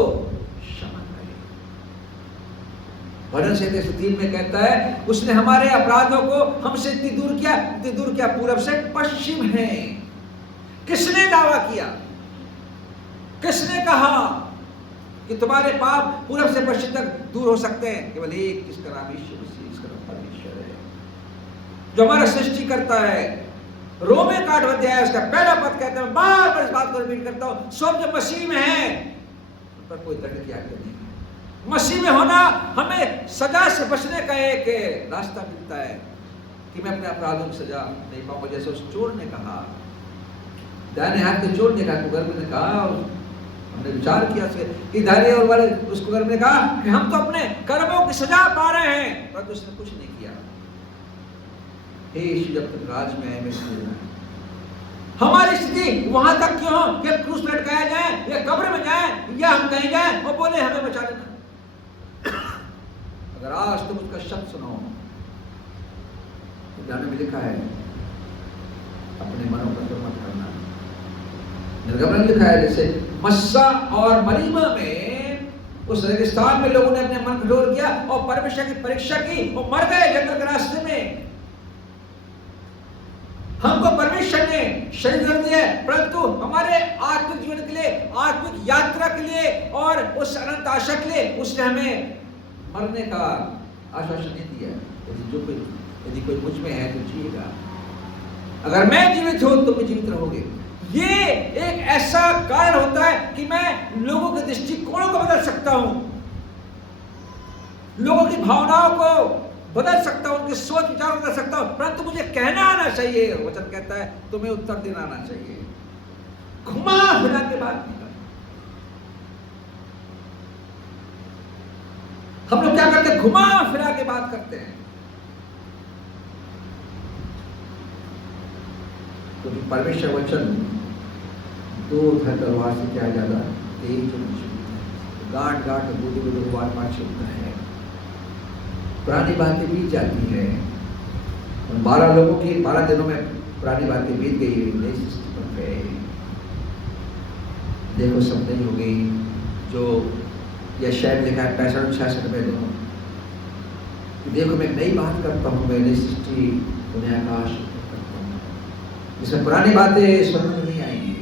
क्षमा करे। भजन 3 में कहता है, उसने हमारे अपराधों को हमसे इतनी दूर किया, पूरब से पश्चिम है। किसने दावा किया, किसने कहा कि तुम्हारे पाप पूरब से पश्चिम तक दूर हो सकते हैं? केवल एक, जिसका नाम यीशु मसीह, जिसका नाम परमेश्वर है, जो हमारा सृष्टि करता है। रोमे का 8वां अध्याय उसका पहला पद कहता है, बार बार इस बात को रिपीट करता हूं, सब जो मसीह में है उन पर कोई दंड की आज्ञा नहीं है। मसीह में होना हमें सजा से बचने का एक रास्ता मिलता है, कि मैं अपने अपराधों की सजा नहीं पाऊंगा। जैसे उस चोर ने कहा, दाहिने हाथ के चोर ने कहा, कुकर्म ने कहा, हमने विचार किया कि दाहिने और वाले उस कुकर्म ने कहा कि हम तो अपने कर्मों की सजा पा रहे हैं, परंतु उसने कुछ नहीं किया। हे यीशु, जब तक राज में है मेरे से दूर रहे। हमारी स्थिति वहां तक क्यों हो कि क्रूस पर लटकाया जाए या कब्र में जाए या हम कहीं जाए और बोले हमें बचा लेना। अगर आज तुम उसका शब्द सुनो, तो गाने में लिखा है अपने मनों पर तो मत करना। निर्गमन में लिखा है जैसे मस्सा और मरीमा में उस रेगिस्तान में लोगों ने अपने मन कठोर किया और परमेश्वर की परीक्षा की और मर गए जंगल के रास्ते में। हमको परमेश्वर ने शरीर दिया है, परंतु हमारे आत्मिक जीवन के लिए, आत्मिक यात्रा के लिए और उस अनंत आशा के लिए उसने हमें मरने का आश्वासन नहीं दिया। यदि कोई मुझ में है तो जिएगा, अगर मैं जीवित हूं तो भी जीवित रहोगे। ये एक ऐसा कारण होता है कि मैं लोगों के दृष्टिकोणों को बदल सकता हूं, लोगों की भावनाओं को बदल सकता हूं, उनकी सोच विचार बदल सकता हूं, परंतु मुझे कहना आना चाहिए। वचन कहता है तुम्हें उत्तर देना आना चाहिए, घुमा फिरा के बात नहीं करना। हम लोग क्या करते हैं? घुमा फिरा के बात करते हैं। क्योंकि तो परमेश्वर वचन दो धर तलवार से क्या ज्यादा तेज गांठ गांठ बूढ़े बूढ़े वार मार चलता है। पुरानी बातें बीत जाती है। 12 लोगों की 12 दिनों में पुरानी बातें बीत गई, नई सृष्टि बन गए। देखो सब नहीं हो गई जो यह शायद लिखा है 65-66 में दोनों। देखो मैं नई बात करता हूँ, मैं नई सृष्टि उन्हें आकाश करता हूँ, जिसमें पुरानी बातें स्मरण में नहीं आएंगी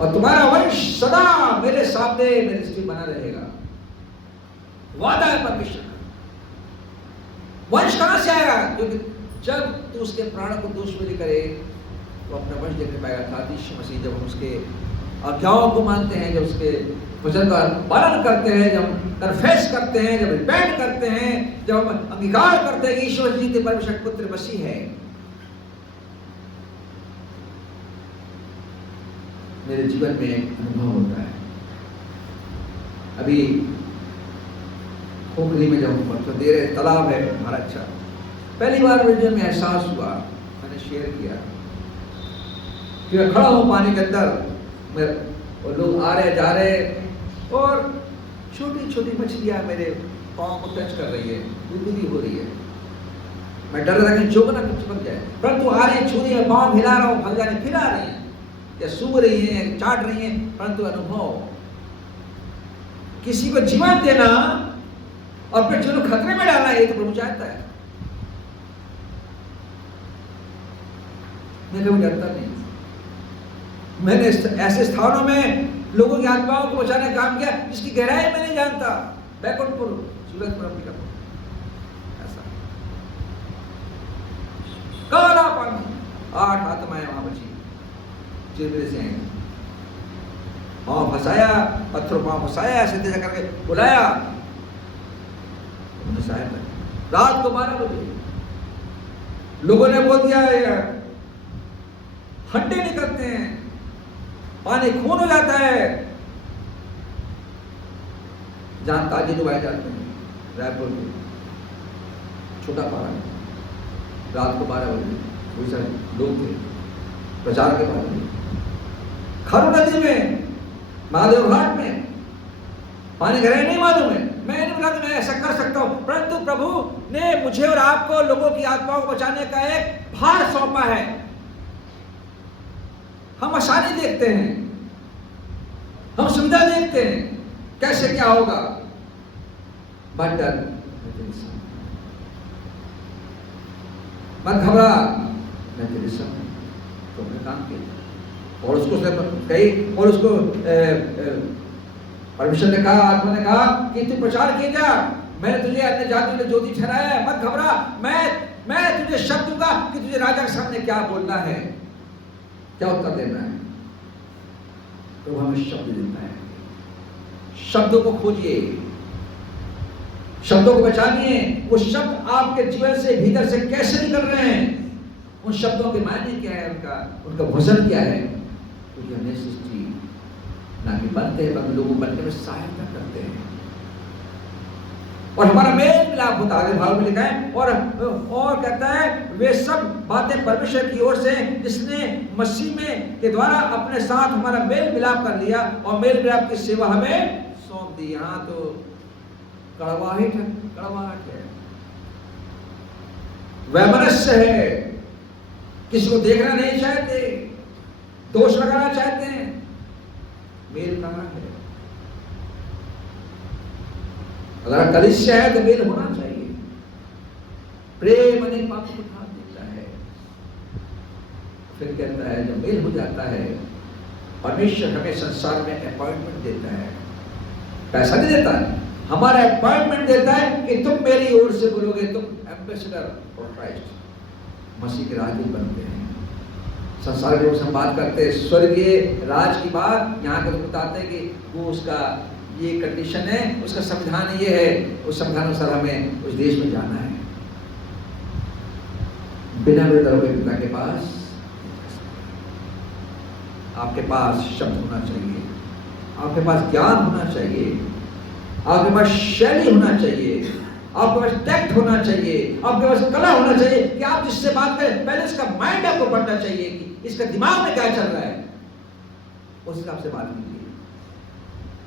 और तुम्हारा वंश सदा मेरे सामने मेरी दृष्टि बना रहेगा। वादा है परमेश्वर का। वंश कहां से आएगा? क्योंकि जब तू उसके प्राणों को दुश्मनी करे तो अपना वंश देखने पाएगा। था यीशु मसीह जब हम उसके आज्ञाओं को मानते हैं, जब उसके वचन का पालन करते हैं, जब कन्फेस करते हैं, जब रिपेंट करते हैं, जब हम अंगीकार करते हैं ईश्वर जी परमेश्वर पुत्र मसीह है, मेरे जीवन में एक अनुभव होता है। अभी खोखली में जब मतलब दे रहे तालाब है हमारा, अच्छा पहली बार मुझे में एहसास हुआ, मैंने शेयर किया कि मैं खड़ा हूँ पानी के अंदर और लोग आ रहे जा रहे और छोटी छोटी मछलियाँ मेरे पाँव को टच कर रही है, बुदबुदी हो रही है। मैं डर रहा कि चौक ना चिपक जाए, परंतु आ रही छू रही है, पाँव हिला रहा हूँ, भग जाने फिर आ रही है या सूंघ रही है, चाट रही है, परंतु अनुभव किसी को जीवन देना और फिर जो खतरे में डालना है, ये तो प्रभु चाहता है। मैं कभी डरता नहीं। मैंने ऐसे स्थानों में लोगों की आत्माओं को बचाने का काम किया जिसकी गहराई मैं नहीं जानता। बैकुंठपुर, सूरजपुर, ऐसा काला पानी, 8 आत्माएं वहां बची, चिरमिरे से आएंगे। पाँव फंसाया, पत्थरों पाँव फंसाया, ऐसे तेजा करके बुलाया, रात को 12 बजे लोगों ने बोल दिया हड्डे निकलते हैं, पानी खून हो जाता है। जहां ताजे डुबाए जाते हैं, रायपुर में छोटा पारा, रात को 12 बजे कोई सारे लोग थे प्रचार के बारे में। खारू नदी में, महादेव घाट में पानी गहराई नहीं मालूम है। मैं नहीं बोला कि मैं ऐसा कर सकता हूं, परंतु प्रभु ने मुझे और आपको लोगों की आत्माओं को बचाने का एक भार सौंपा है। हम आसानी देखते हैं, हम सुविधा देखते हैं, कैसे क्या होगा, मत डर, मत घबरा, मैं तेरे संग हूं, तो अपने काम किया। और उसको कही और उसको परमेश्वर ने कहा, आत्मा ने कहा कि तू प्रचार किए जा, मैंने तुझे अन्य जातियों में ज्योति ठहराया है, मत घबरा, मैं तुझे शब्द दूंगा कि तुझे राजा के सामने क्या बोलना है, क्या उत्तर देना है। तो हमें शब्द देता है। शब्दों को खोजिए, शब्दों को पहचानिए। वो शब्द आपके जीवन से भीतर से कैसे निकल रहे हैं, उन शब्दों के मायने क्या है, उनका वजन क्या है। तो ये नई सृष्टि ना कि बनते हैं, बल्कि लोगों बनने में सहायता करते हैं। और हमारा मेल मिलाप होता है। भाव में लिखा है और कहता है वे सब बातें परमेश्वर की ओर से जिसने मसीह में के द्वारा अपने साथ हमारा मेल मिलाप कर लिया और मेल मिलाप की सेवा हमें सौंप दी। यहाँ तो कड़वाहट है, वैमनस्य है, किसी को देखना नहीं चाहते, दोष लगाना चाहते हैं। मेल कहाँ है? अगर कलिसिया है तो मेल होना चाहिए। प्रेम अनेक पापों को ढांप देता है। फिर कहता है जब मेल हो जाता है, परमेश्वर हमें संसार में अपॉइंटमेंट देता है, पैसा नहीं देता है, हमारा अपॉइंटमेंट देता है कि तुम मेरी ओर से बोलोगे, तुम एम्बेसडर फॉर क्राइस्ट, मसीह के राजदूत बनते हैं। संसार के हम बात करते हैं स्वर्गीय राज की बात, यहाँ के लोग बताते हैं कि वो उसका ये कंडीशन है, उसका संविधान ये है, उस संविधान अनुसार हमें उस देश में जाना है। बिना विरोध के पिता के पास आपके पास शब्द होना चाहिए, आपके पास ज्ञान होना चाहिए, आपके पास शैली होना चाहिए, आपके पास टैक्ट होना चाहिए, आपके पास कला होना चाहिए कि आप जिससे बात करें पहले इसका माइंड आपको पढ़ना चाहिए कि इसका दिमाग में क्या चल रहा है, उस हिसाब से बात कीजिए।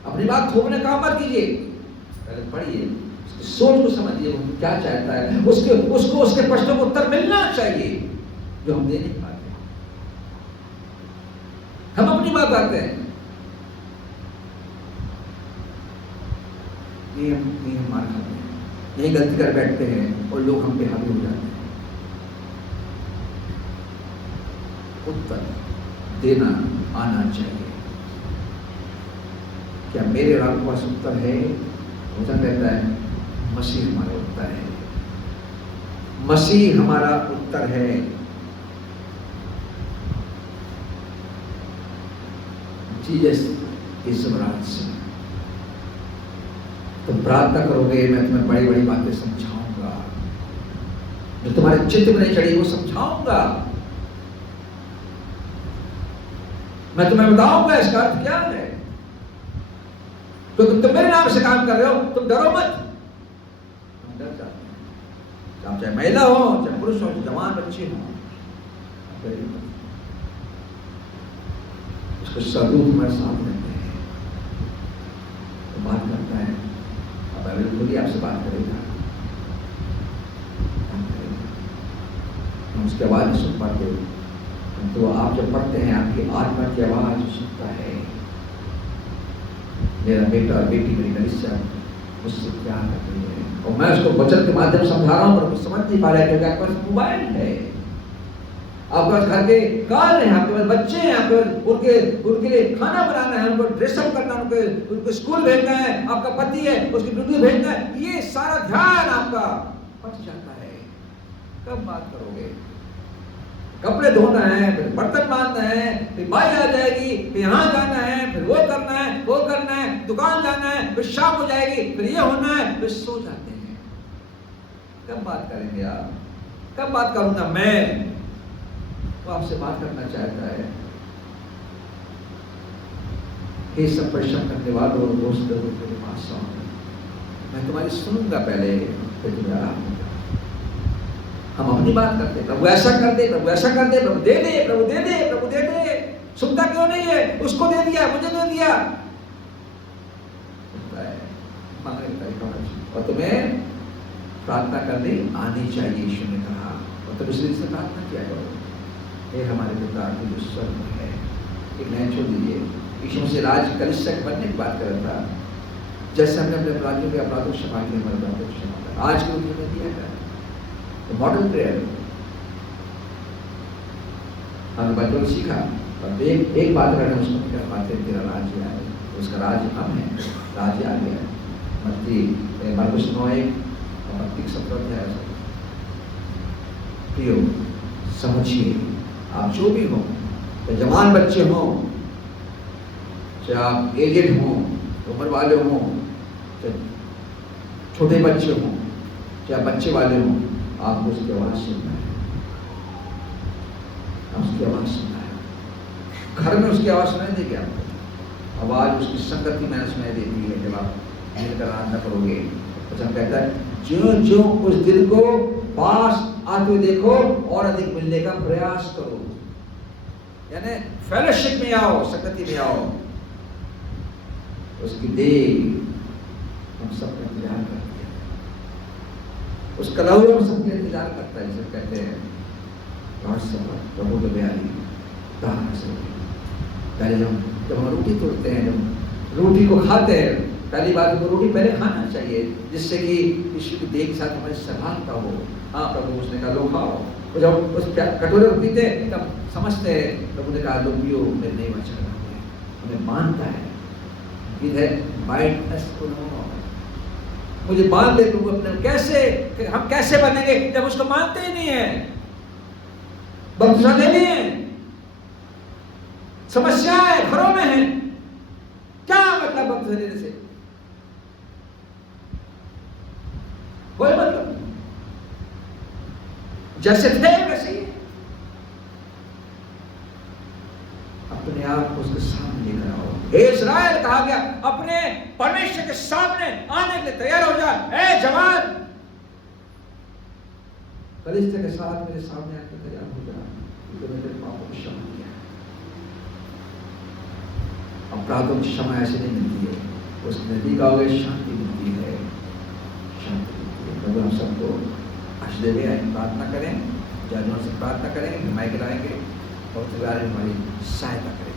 अपनी बात थोपने काम मत कीजिए, पहले पढ़िए, उसकी सोच को समझिए, वो क्या चाहता है, उसको उसके प्रश्नों को उत्तर मिलना चाहिए जो हम दे नहीं पाते। हम अपनी बात करते हैं, ये हम मार खाते हैं, यही गलती कर बैठते हैं और लोग हम पे हावी हो जाते हैं। उत्तर देना आना चाहिए। क्या मेरे राग के पास उत्तर है? वचन कहता है मसीह हमारा उत्तर है, मसीह हमारा उत्तर है। Jesus is Swaraj. तुम प्रार्थना करोगे, मैं तुम्हें बड़ी बड़ी बातें समझाऊंगा, जो तुम्हारे चित्त में नहीं चढ़ी वो समझाऊंगा, मैं तुम्हें बताऊंगा इसका अर्थ क्या है। तो तुम मेरे नाम से काम कर रहे हो, तुम डरो मत। हम डर जाते हैं, आप चाहे महिला हो, चाहे पुरुष हो, जवान बच्चे हो, उसको सदूत हमारे साथ रहते हैं, तो बात करता है। अब अगर खुद ही आपसे बात करेगा, हम उसकी आवाज नहीं सुन पाते, तो आप जब पढ़ते हैं आपकी आत्मा की आवाज सुनता है, मेरा बेटा और बेटी मेरी कलिसिया मुझसे क्या कर रही है, और मैं उसको वचन के माध्यम से समझा रहा हूं, पर कुछ समझ नहीं पा रहा है क्योंकि आपके पास मोबाइल है, आपके पास घर के कार्य हैं, आपके पास बच्चे हैं, आपको उनके लिए खाना बनाना है, उनको ड्रेसअप करना, उनको स्कूल भेजना है, आपका पति है उसकी ड्यूटी भेजना है, ये सारा ध्यान आपका फंस जाता है। कब बात करोगे? कपड़े धोना है, फिर बर्तन मांजना है, फिर बाई आ जाएगी, फिर यहाँ जाना है, फिर वो करना है, दुकान जाना है, फिर शाम हो जाएगी, फिर ये होना है, फिर सो जाते हैं। कब बात करेंगे आप? कब बात करूंगा मैं? वो आपसे बात करना चाहता है। हे सब परिश्रम करने वालों और दोस्तों, मेरे पास आओ, मैं तुम्हारी सुनूंगा पहले, फिर तुम्हें आराम होगा। हम अपनी बात करते, प्रभु ऐसा कर दे, प्रभु ऐसा कर दे, प्रभु दे दे, प्रभु दे दे, प्रभु दे दे। सुनता क्यों नहीं है? उसको दे दिया, मुझे दे दिया। और तुम्हें प्रार्थना करनी आनी चाहिए, यीशु ने कहा, और तुम इसलिए से प्रार्थना किया करो, हे हमारे पिता जो स्वर्ग में है। एक नया छोड़ दीजिए, यीशु से राज कलिसिया बनने की बात कर रहा था, जैसे हमने अपने अपराधियों के अपराधों को क्षमा किया, हमारे अपराधों को क्षमा कर, आज के रूप में दिया था मॉडल प्रेयर। हमने बच्चों को सीखा, और एक बात करना उसको क्या पाते, तेरा राज्य आए, उसका राज्य हम है, राज्य आ गया। मार्कुस 9:1 और 32:17 है। प्रियो, समझिए, आप जो भी हो, चाहे जवान बच्चे हो, चाहे आप एजेड हो, उम्र वाले हो, चाहे छोटे बच्चे हो, चाहे बच्चे वाले हो, आपको उसकी आवाज सुनना है, आप उसकी आवाज सुनना है। घर में उसकी आवाज सुनाई देगी आपको, आवाज उसकी संगति में सुनाई देती है। जब आप मिलकर आराधना करोगे, वचन कहता है जो जो उस दिल को पास आते हुए देखो और अधिक मिलने का प्रयास करो, यानी फेलोशिप में आओ, संगति में आओ। उसकी देह हम सबका इंतजार करती है, उसका लहू हम सबका इंतजार करता है। जिसे कहते हैं लॉर्ड सपर, प्रभु के बयानी दान से। पहले जब हम रोटी तोड़ते हैं, जब रोटी को खाते हैं, पहली बात तो रोटी पहले खाना चाहिए जिससे कि यीशु की देह के साथ हमारी समानता हो। हाँ प्रभु उसने कहा लो खाओ, और जब उस कटोरे को पीते हैं तब समझते हैं प्रभु ने कहा लो पियो, मेरे नए वचन हमें मानता है। इधर बाइट एस को मुझे मान ले प्रभु अपने। कैसे हम कैसे बनेंगे जब उसको मानते ही नहीं है, बपतिस्मा नहीं है, समस्याएं घरों में है, क्या मतलब बपतिस्मा लेने से? कोई मतलब नहीं। जैसे थे वैसे ही अपने आप को उसके सामने लेकर आओ। हे इस्राएल, कहा गया अपने परमेश्वर के सामने आने के लिए तैयार हो जा। ए जवान, कलीसिया के साथ मेरे सामने आकर तैयार हो जा, तो मेरे पापों को क्षमा किया। अपराधों की क्षमा ऐसे नहीं मिलती है, उस नजदीक आओगे शांति मिलती है, शांति मिलती है। प्रभु हम सबको आशीष दे। प्रार्थना करें, जजों से प्रार्थना करेंगे, हिमायत कराएंगे और उसके बारे में हमारी सहायता करेंगे।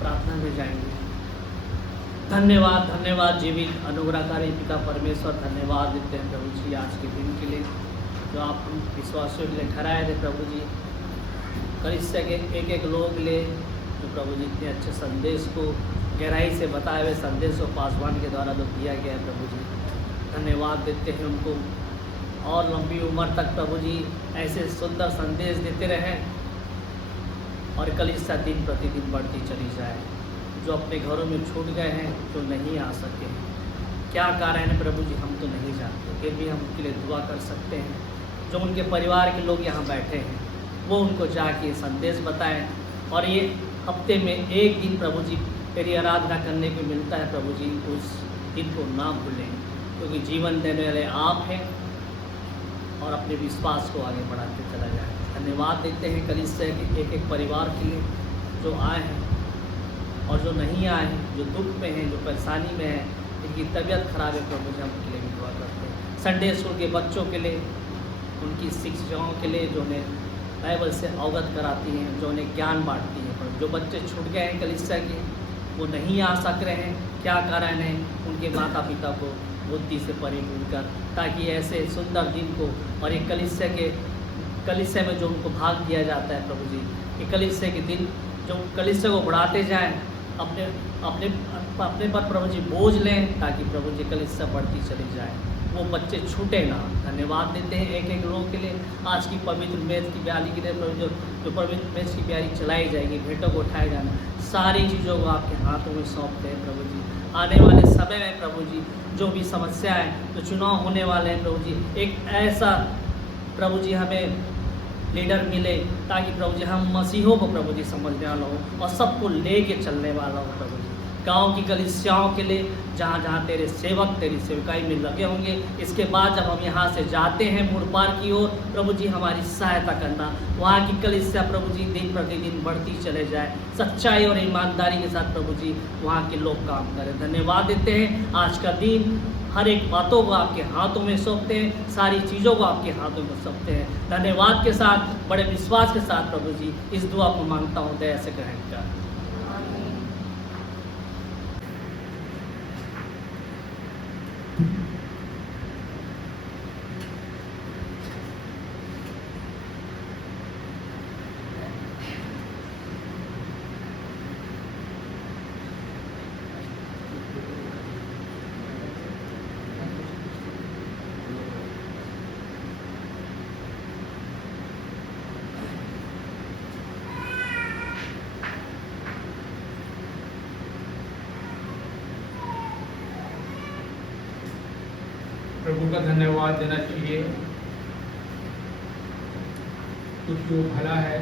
प्रार्थना में जाएंगे। धन्यवाद, धन्यवाद जीवित अनुग्रहकारी पिता परमेश्वर, धन्यवाद देते हैं प्रभु जी आज के दिन के लिए जो आप विश्वासियों के लिए ठहराए थे प्रभु जी। कलीसिया के एक एक लोग ले जो प्रभु जी इतने अच्छे संदेश को गहराई से बताए हुए संदेश को पासवान के द्वारा जो दिया गया है प्रभु जी, धन्यवाद देते हैं उनको। और लंबी उम्र तक प्रभु जी ऐसे सुंदर संदेश देते रहें और कलीसिया दिन प्रतिदिन बढ़ती चली जाए। जो अपने घरों में छूट गए हैं, जो नहीं आ सके, क्या कारण है प्रभु जी हम तो नहीं जानते, फिर भी हम उनके लिए दुआ कर सकते हैं। जो उनके परिवार के लोग यहाँ बैठे हैं वो उनको जाके संदेश बताएं। और ये हफ्ते में एक दिन प्रभु जी तेरी आराधना करने को मिलता है प्रभु जी, उस दिन को ना भूलें, क्योंकि जीवन देने वाले आप हैं। और अपने विश्वास को आगे बढ़ाते चला जाए। धन्यवाद देते हैं कलीसिया के एक एक परिवार के लिए जो आए हैं और जो नहीं आए हैं, जो दुख में हैं, जो परेशानी में हैं, जिनकी तबीयत खराब है प्रभु जी हम उनके लिए भी दुआ करते हैं। संडे स्कूल के बच्चों के लिए, उनकी शिक्षाओं के लिए जो उन्हें बाइबल से अवगत कराती हैं, जो उन्हें ज्ञान बांटती हैं। जो बच्चे छूट गए हैं कलीसिया के, वो नहीं आ सक रहे हैं, क्या कारण है? उनके माता पिता को बुद्धि से परिपूर्ण कर, ताकि ऐसे सुंदर दिन को और एक कलीसिया में जो उनको भाग दिया जाता है प्रभु जी, कि कलीसिया के दिन जो कलीसिया को बढ़ाते जाएं, अपने अपने अपने पर प्रभु जी बोझ लें, ताकि प्रभु जी कलीसिया बढ़ती चली जाए, वो बच्चे छूटे ना। धन्यवाद देते हैं एक एक लोगों के लिए। आज की पवित्र मेज की ब्याली के लिए प्रभु जो पवित्र मेज की ब्याली चलाई जाएगी, भेंटों को उठाया जाना, सारी चीज़ों को आपके हाथों में सौंपते हैं प्रभु जी। आने वाले समय में प्रभु जी जो भी समस्याएं, जो चुनाव होने वाले हैं प्रभु जी, एक ऐसा प्रभु जी हमें लीडर मिले ताकि प्रभु जी हम मसीहों को प्रभु जी समझने वाला हो और सबको लेके चलने वाला हो प्रभु जी। गांव की कलीसियाओं के लिए जहाँ जहाँ तेरे सेवक तेरी सेवकाई में लगे होंगे, इसके बाद जब हम यहाँ से जाते हैं मुड़पार की ओर प्रभु जी हमारी सहायता करना, वहाँ की कलीसिया प्रभु जी दिन प्रतिदिन बढ़ती चले जाए, सच्चाई और ईमानदारी के साथ प्रभु जी वहाँ के लोग काम करें। धन्यवाद देते हैं आज का दिन, हर एक बातों को आपके हाथों में सौंपते हैं, सारी चीज़ों को आपके हाथों में सौंपते हैं। धन्यवाद के साथ, बड़े विश्वास के साथ प्रभु जी इस दुआ को मांगता हूँ, दया से ग्रहण कर। प्रभु का धन्यवाद देना चाहिए क्योंकि वो भला है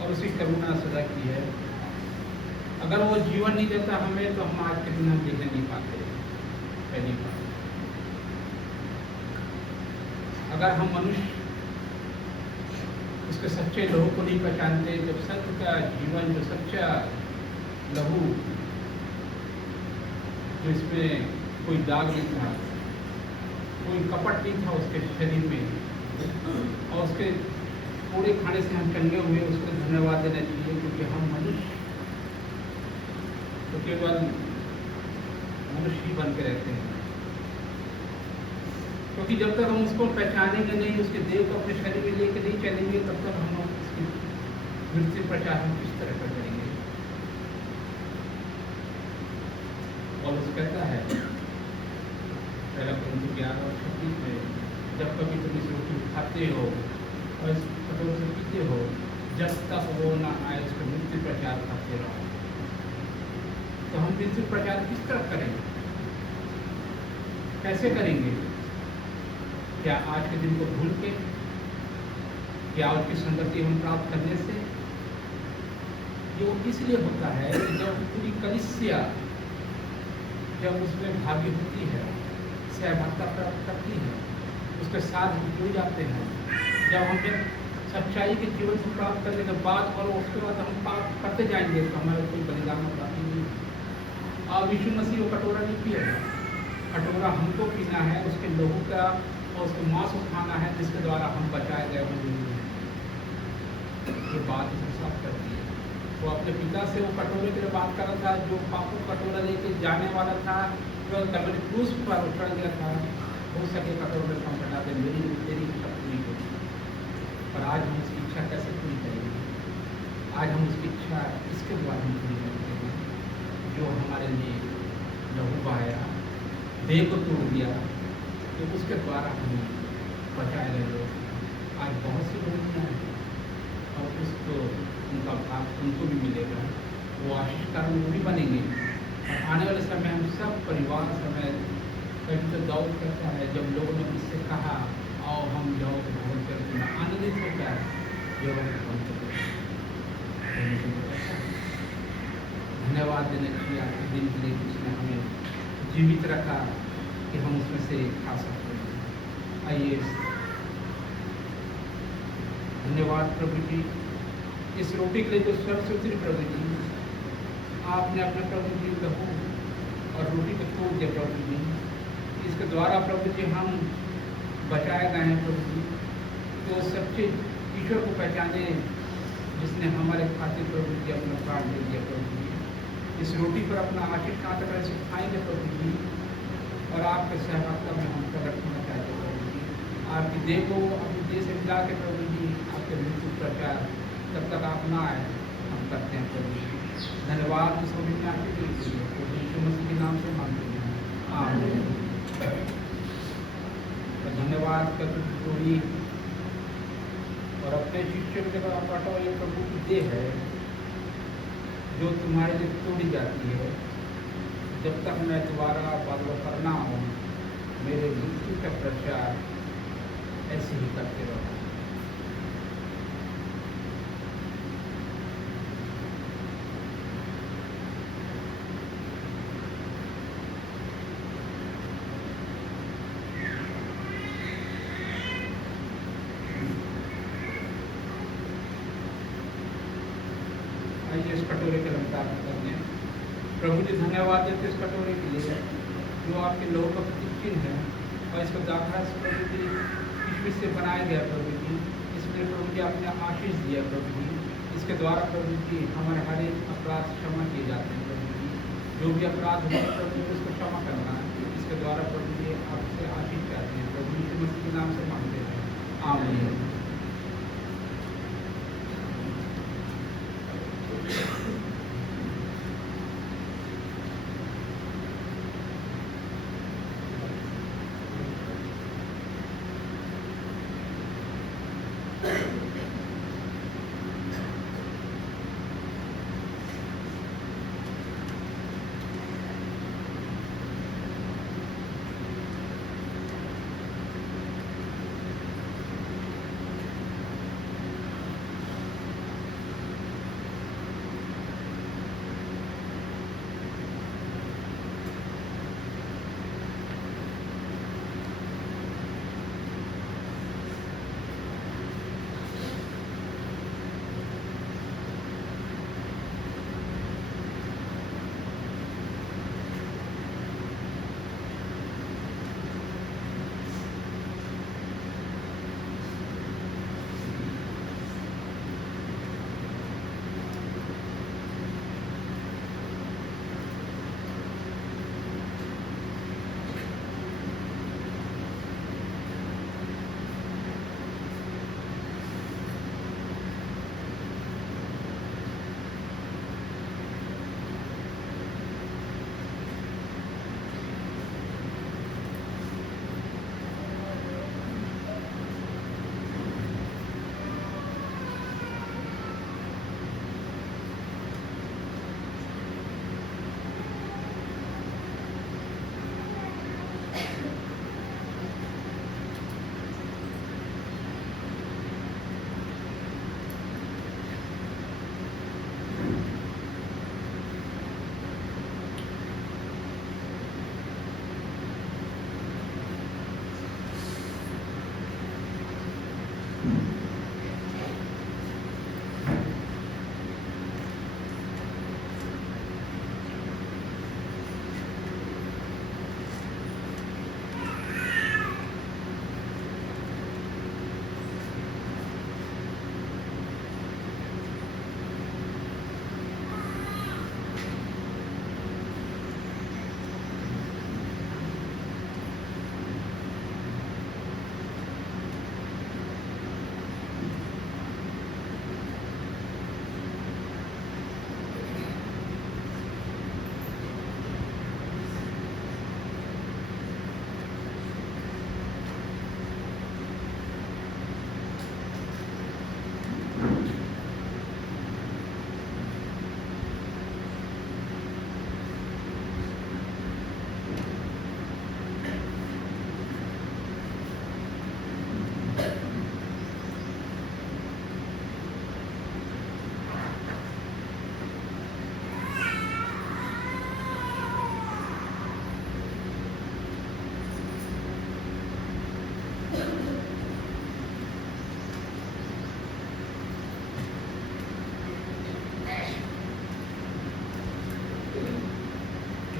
और उसकी करुणा सदा की है। अगर वो जीवन नहीं देता हमें तो हम आज के दिन हम जीने नहीं पाते, पहली बात। अगर हम मनुष्य उसके सच्चे लहू को नहीं पहचानते, जब सत्य का जीवन, जो सच्चा लहू, जो इसमें कोई दाग नहीं था, कोई कपट नहीं था उसके शरीर में, और उसके पूरे खाने से हम चंगे हुए, उसको धन्यवाद देना चाहिए। क्योंकि हम मनुष्य तो केवल मनुष्य ही बन के रहते हैं। क्योंकि जब तक हम उसको पहचानेंगे नहीं, उसके देह को अपने शरीर में लेकर नहीं चलेंगे, तब तक हम उसकी मृत्यु प्रचार हम किस तरह का करेंगे। और उस कहता है पहला कुरिन्थियों 11:36 में, जब कभी तुम इस रोटी खाते हो और इस कटोरे से पीते हो, जब तक वो ना आए उसका मृत्यु प्रचार करते रहो। तो हम मृत्यु प्रचार किस तरह करेंगे, कैसे करेंगे? क्या आज के दिन को भूल के, क्या उसकी संगति हम प्राप्त करने से? ये इसलिए होता है कि जब पूरी कलीसिया जब उसमें भागी होती है, सहभागिता प्राप्त करती है, उसके साथ हम जुड़ जाते हैं, जब हम सच्चाई के जीवन से प्राप्त करने के बाद और उसके बाद हम पाप करते जाएंगे तो हमारे कोई बलिदान बाकी नहीं। अब यीशु मसीह वो कटोरा नहीं पिएगा, कटोरा हमको पीना है, उसके लहू का और उसके मांस को खाना है, जिसके द्वारा हम बचाए गए होंगे। ये बात उसे साफ करती है। वो अपने पिता से वो कटोरे के लिए बात कर रहा था, जो पापों का कटोरा लेके जाने वाला था, जो कभी क्रूस पर उछड़ गया था। हो सके कटोरे को हटा दे, मेरी तेरी इच्छा पूरी होगी। पर आज हम उसकी इच्छा कैसे पूरी करेंगे? आज हम उसकी इच्छा इसके द्वारा हम पूरी करते हैं, जो हमारे लिए लहू बहाया, देह को तोड़ दिया, तो उसके द्वारा हमें बचाए गए लोग। आज बहुत सी लोग हैं और उसको उनका भाग उनको भी मिलेगा, वो आशीष कारण वो भी बनेंगे। और आने वाले समय हम सब परिवार समेत, कभी तो दाऊद कहता है, जब लोगों ने इससे कहा आओ हम जाओ तो भवन करते हैं, आनंदित होता है जो धन्यवाद देने चाहिए आज के दिन के लिए, जिसने हमें जीवित रखा कि हम उसमें से खा सकते हैं। आइए, धन्यवाद प्रभु जी इस रोटी के लिए जो स्वर्ग से उतरी। प्रभु जी आपने अपने प्रभु जी लहू और रोटी को तोड़ दिया। प्रभु जी इसके द्वारा प्रभु जी हम बचाए गए हैं। प्रभु जी तो सच्चे ईश्वर को पहचाने, जिसने हमारे खातिर प्रभु जी अपना प्राण दे दिया। प्रभु जी इस रोटी पर अपना आशीष कांटे कर इसे खाएंगे प्रभु जी, और आपके सहभागिता में हम प्रकट होना चाहते हैं। प्रभु जी आपकी देह को अपनी देह से मिला के प्रभु जी आपके मृत्यु प्रचार जब तक आप ना आए हम करते हैं। प्रभु जी धन्यवाद इस रोटी में आपके लिए, प्रभु यीशु मसीह के नाम से मांगते हैं, आमीन। धन्यवाद कभी और अपने शिष्य के बाटो, ये प्रभु की देह है जो तुम्हारे लिए तोड़ी जाती है। जब तक मैं दोबारा बदला करना हूँ, मेरे मृत्यु का प्रचार ऐसे ही करते रहो। इस कटोरे के रमदान करने प्रभु जी धन्यवाद देते इस कटोरे के लिए जो आपके लोगों का प्रतीक है, और इसको दाखा प्रभु जी किशमिश से बनाया गया। प्रभु जी इसमें प्रभु जी आपने आशीष दिया। प्रभु जी इसके द्वारा प्रभु जी हमारे हर एक अपराध क्षमा किए जाते हैं। प्रभु जी जो भी अपराध हुआ प्रभु जी उसको क्षमा करना, इसके द्वारा प्रभु जी आपसे आशीष चाहते हैं। प्रभु यीशु मसीह के नाम से मांगते हैं, आमीन।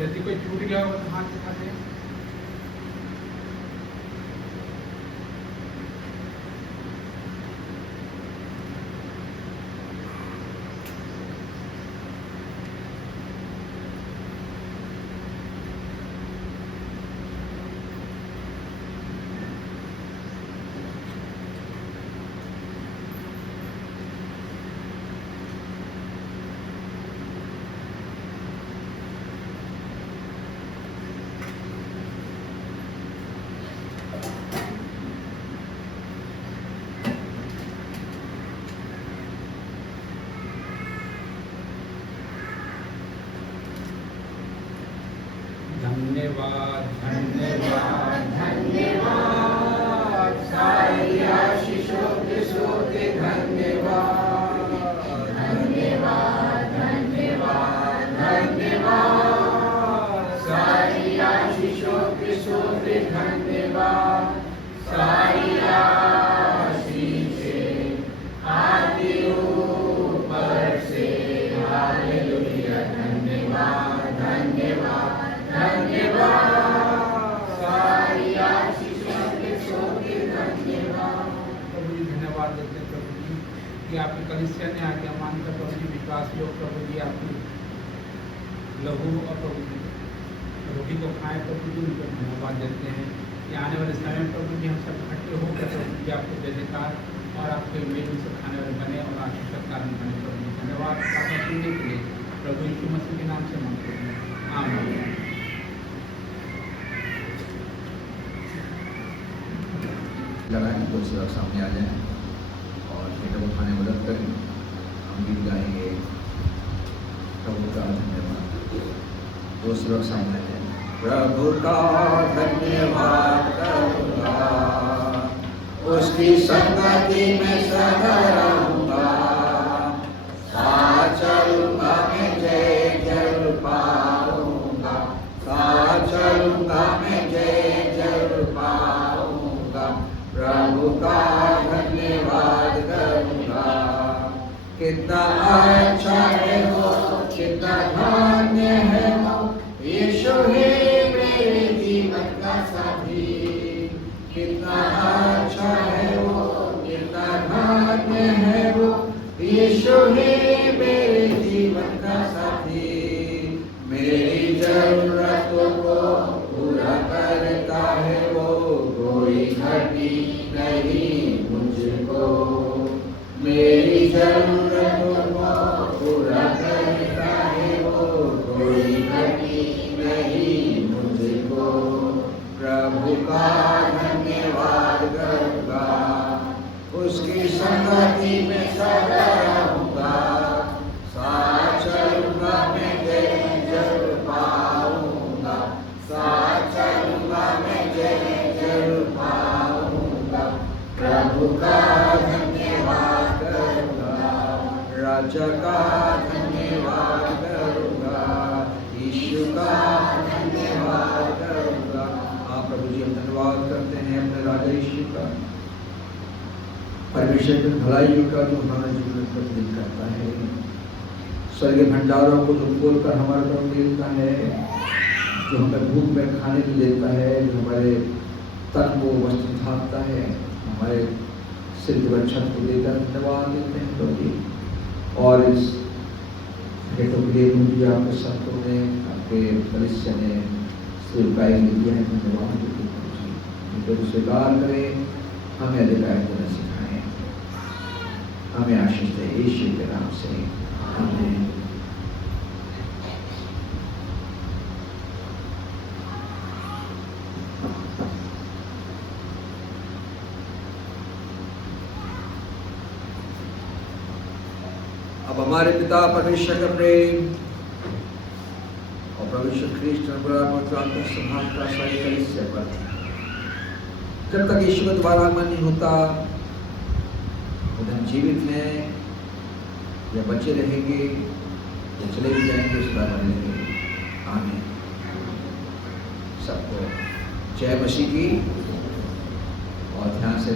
यदि कोई छूट गया हो तो हाथ दिखा दें। धन्यवाद धन्यवाद धन्यवाद सारी आशीषों के सोते धन्यवाद धन्यवाद धन्यवाद धन्यवाद सारी आशीषों के सोते धन्यवाद सारी आशीषें आती ऊपर से हालेलुया धन्यवाद धन्यवाद धन्यवाद सारी आशीषों के सोते धन्यवाद। प्रभु जी धन्यवाद देते हैं प्रभु जी कि आपकी कलीसिया ने आज्ञा मानकर प्रभु जी विश्वास योग प्रभु जी आपकी लहू और प्रभु जी रोटी को खाएं प्रभु जी उनको धन्यवाद देते हैं कि आने वाले समय में प्रभु जी हम सब इकट्ठे होकर प्रभु जी आपको जयकार और आपके मेल से खाने वाले बने और आशीष का कारण बने प्रभु जी धन्यवाद प्रार्थना सुनने के लिए प्रभु यीशु मसीह के नाम से मांगते हैं आमीन। लगाएं तो लोग सामने आ जाएं और टेबल उठाने में मदद करें। हम गीत गाएंगे प्रभु का धन्यवाद। दोस्त लोग सामने आ जाएं। प्रभु का धन्यवाद करूंगा, उसकी संगति में सदा रहूंगा, साथ चलूंगा मैं जय जल पाऊंगा, साथ चलूंगा मैं जय जल पाऊंगा, प्रभु का धन्यवाद करूंगा। कितना अच्छा है वो, कितना धन्य है वो, यीशु ही मेरे जीवन का साथी। कितना अच्छा है वो, कितना धन्य है वो, यीशु ही मेरे जीवन का साथी। मेरी जरूरतों को पूरा करता है वो, कोई घटी नहीं मुझको। मेरी जरूरतों को पूरा करता है वो, कोई घटी नहीं मुझको। प्रभु का धन्यवाद करूंगा, उसकी संगति में सदा रहूंगा, साथ चलूंगा मैं जय जल पाऊंगा, साथ चलूंगा मैं जय जल पाऊंगा, प्रभु का धन्यवाद करूंगा, राजा का धन्यवाद करूंगा, यीशु का धन्यवाद करूंगा। हाँ प्रभु जी हम धन्यवाद करते हैं अपने राजा यीशु का, परमेश्वर की भलाई का जो हमारा जीवन प्रतिदिन करता है। स्वर्गीय भंडारों को जो खोल कर हमारे पर मिलता है, जो हमें भूख में खाने को देता है, जो हमारे तन को वस्त्र ढांकता है, हमारे सिर के छत को देकर धन्यवाद देते हैं प्रभु जी। और इस भेंटों के लिए मुझे आपके संतों ने, आपके कलीसिया ने सेवकाई दिया है, धन्यवाद देते हैं प्रभु जी। उनको स्वीकार करें, हमें अधिकार देना सिखाएं, हमें आशीष दे यीशु के नाम से आमीन। अब हमारे पिता परमेश्वर का प्रेम और परमेश्वर ख्रीष्ट संभालता सारी कलीसिया पर, जब तक यीशु का दोबारा आगमन नहीं होता, हम जीवित हैं या बचे रहेंगे या चले भी जाएंगे, उस पर रहेंगे। आमीन। सबको जय मसीह की। और ध्यान से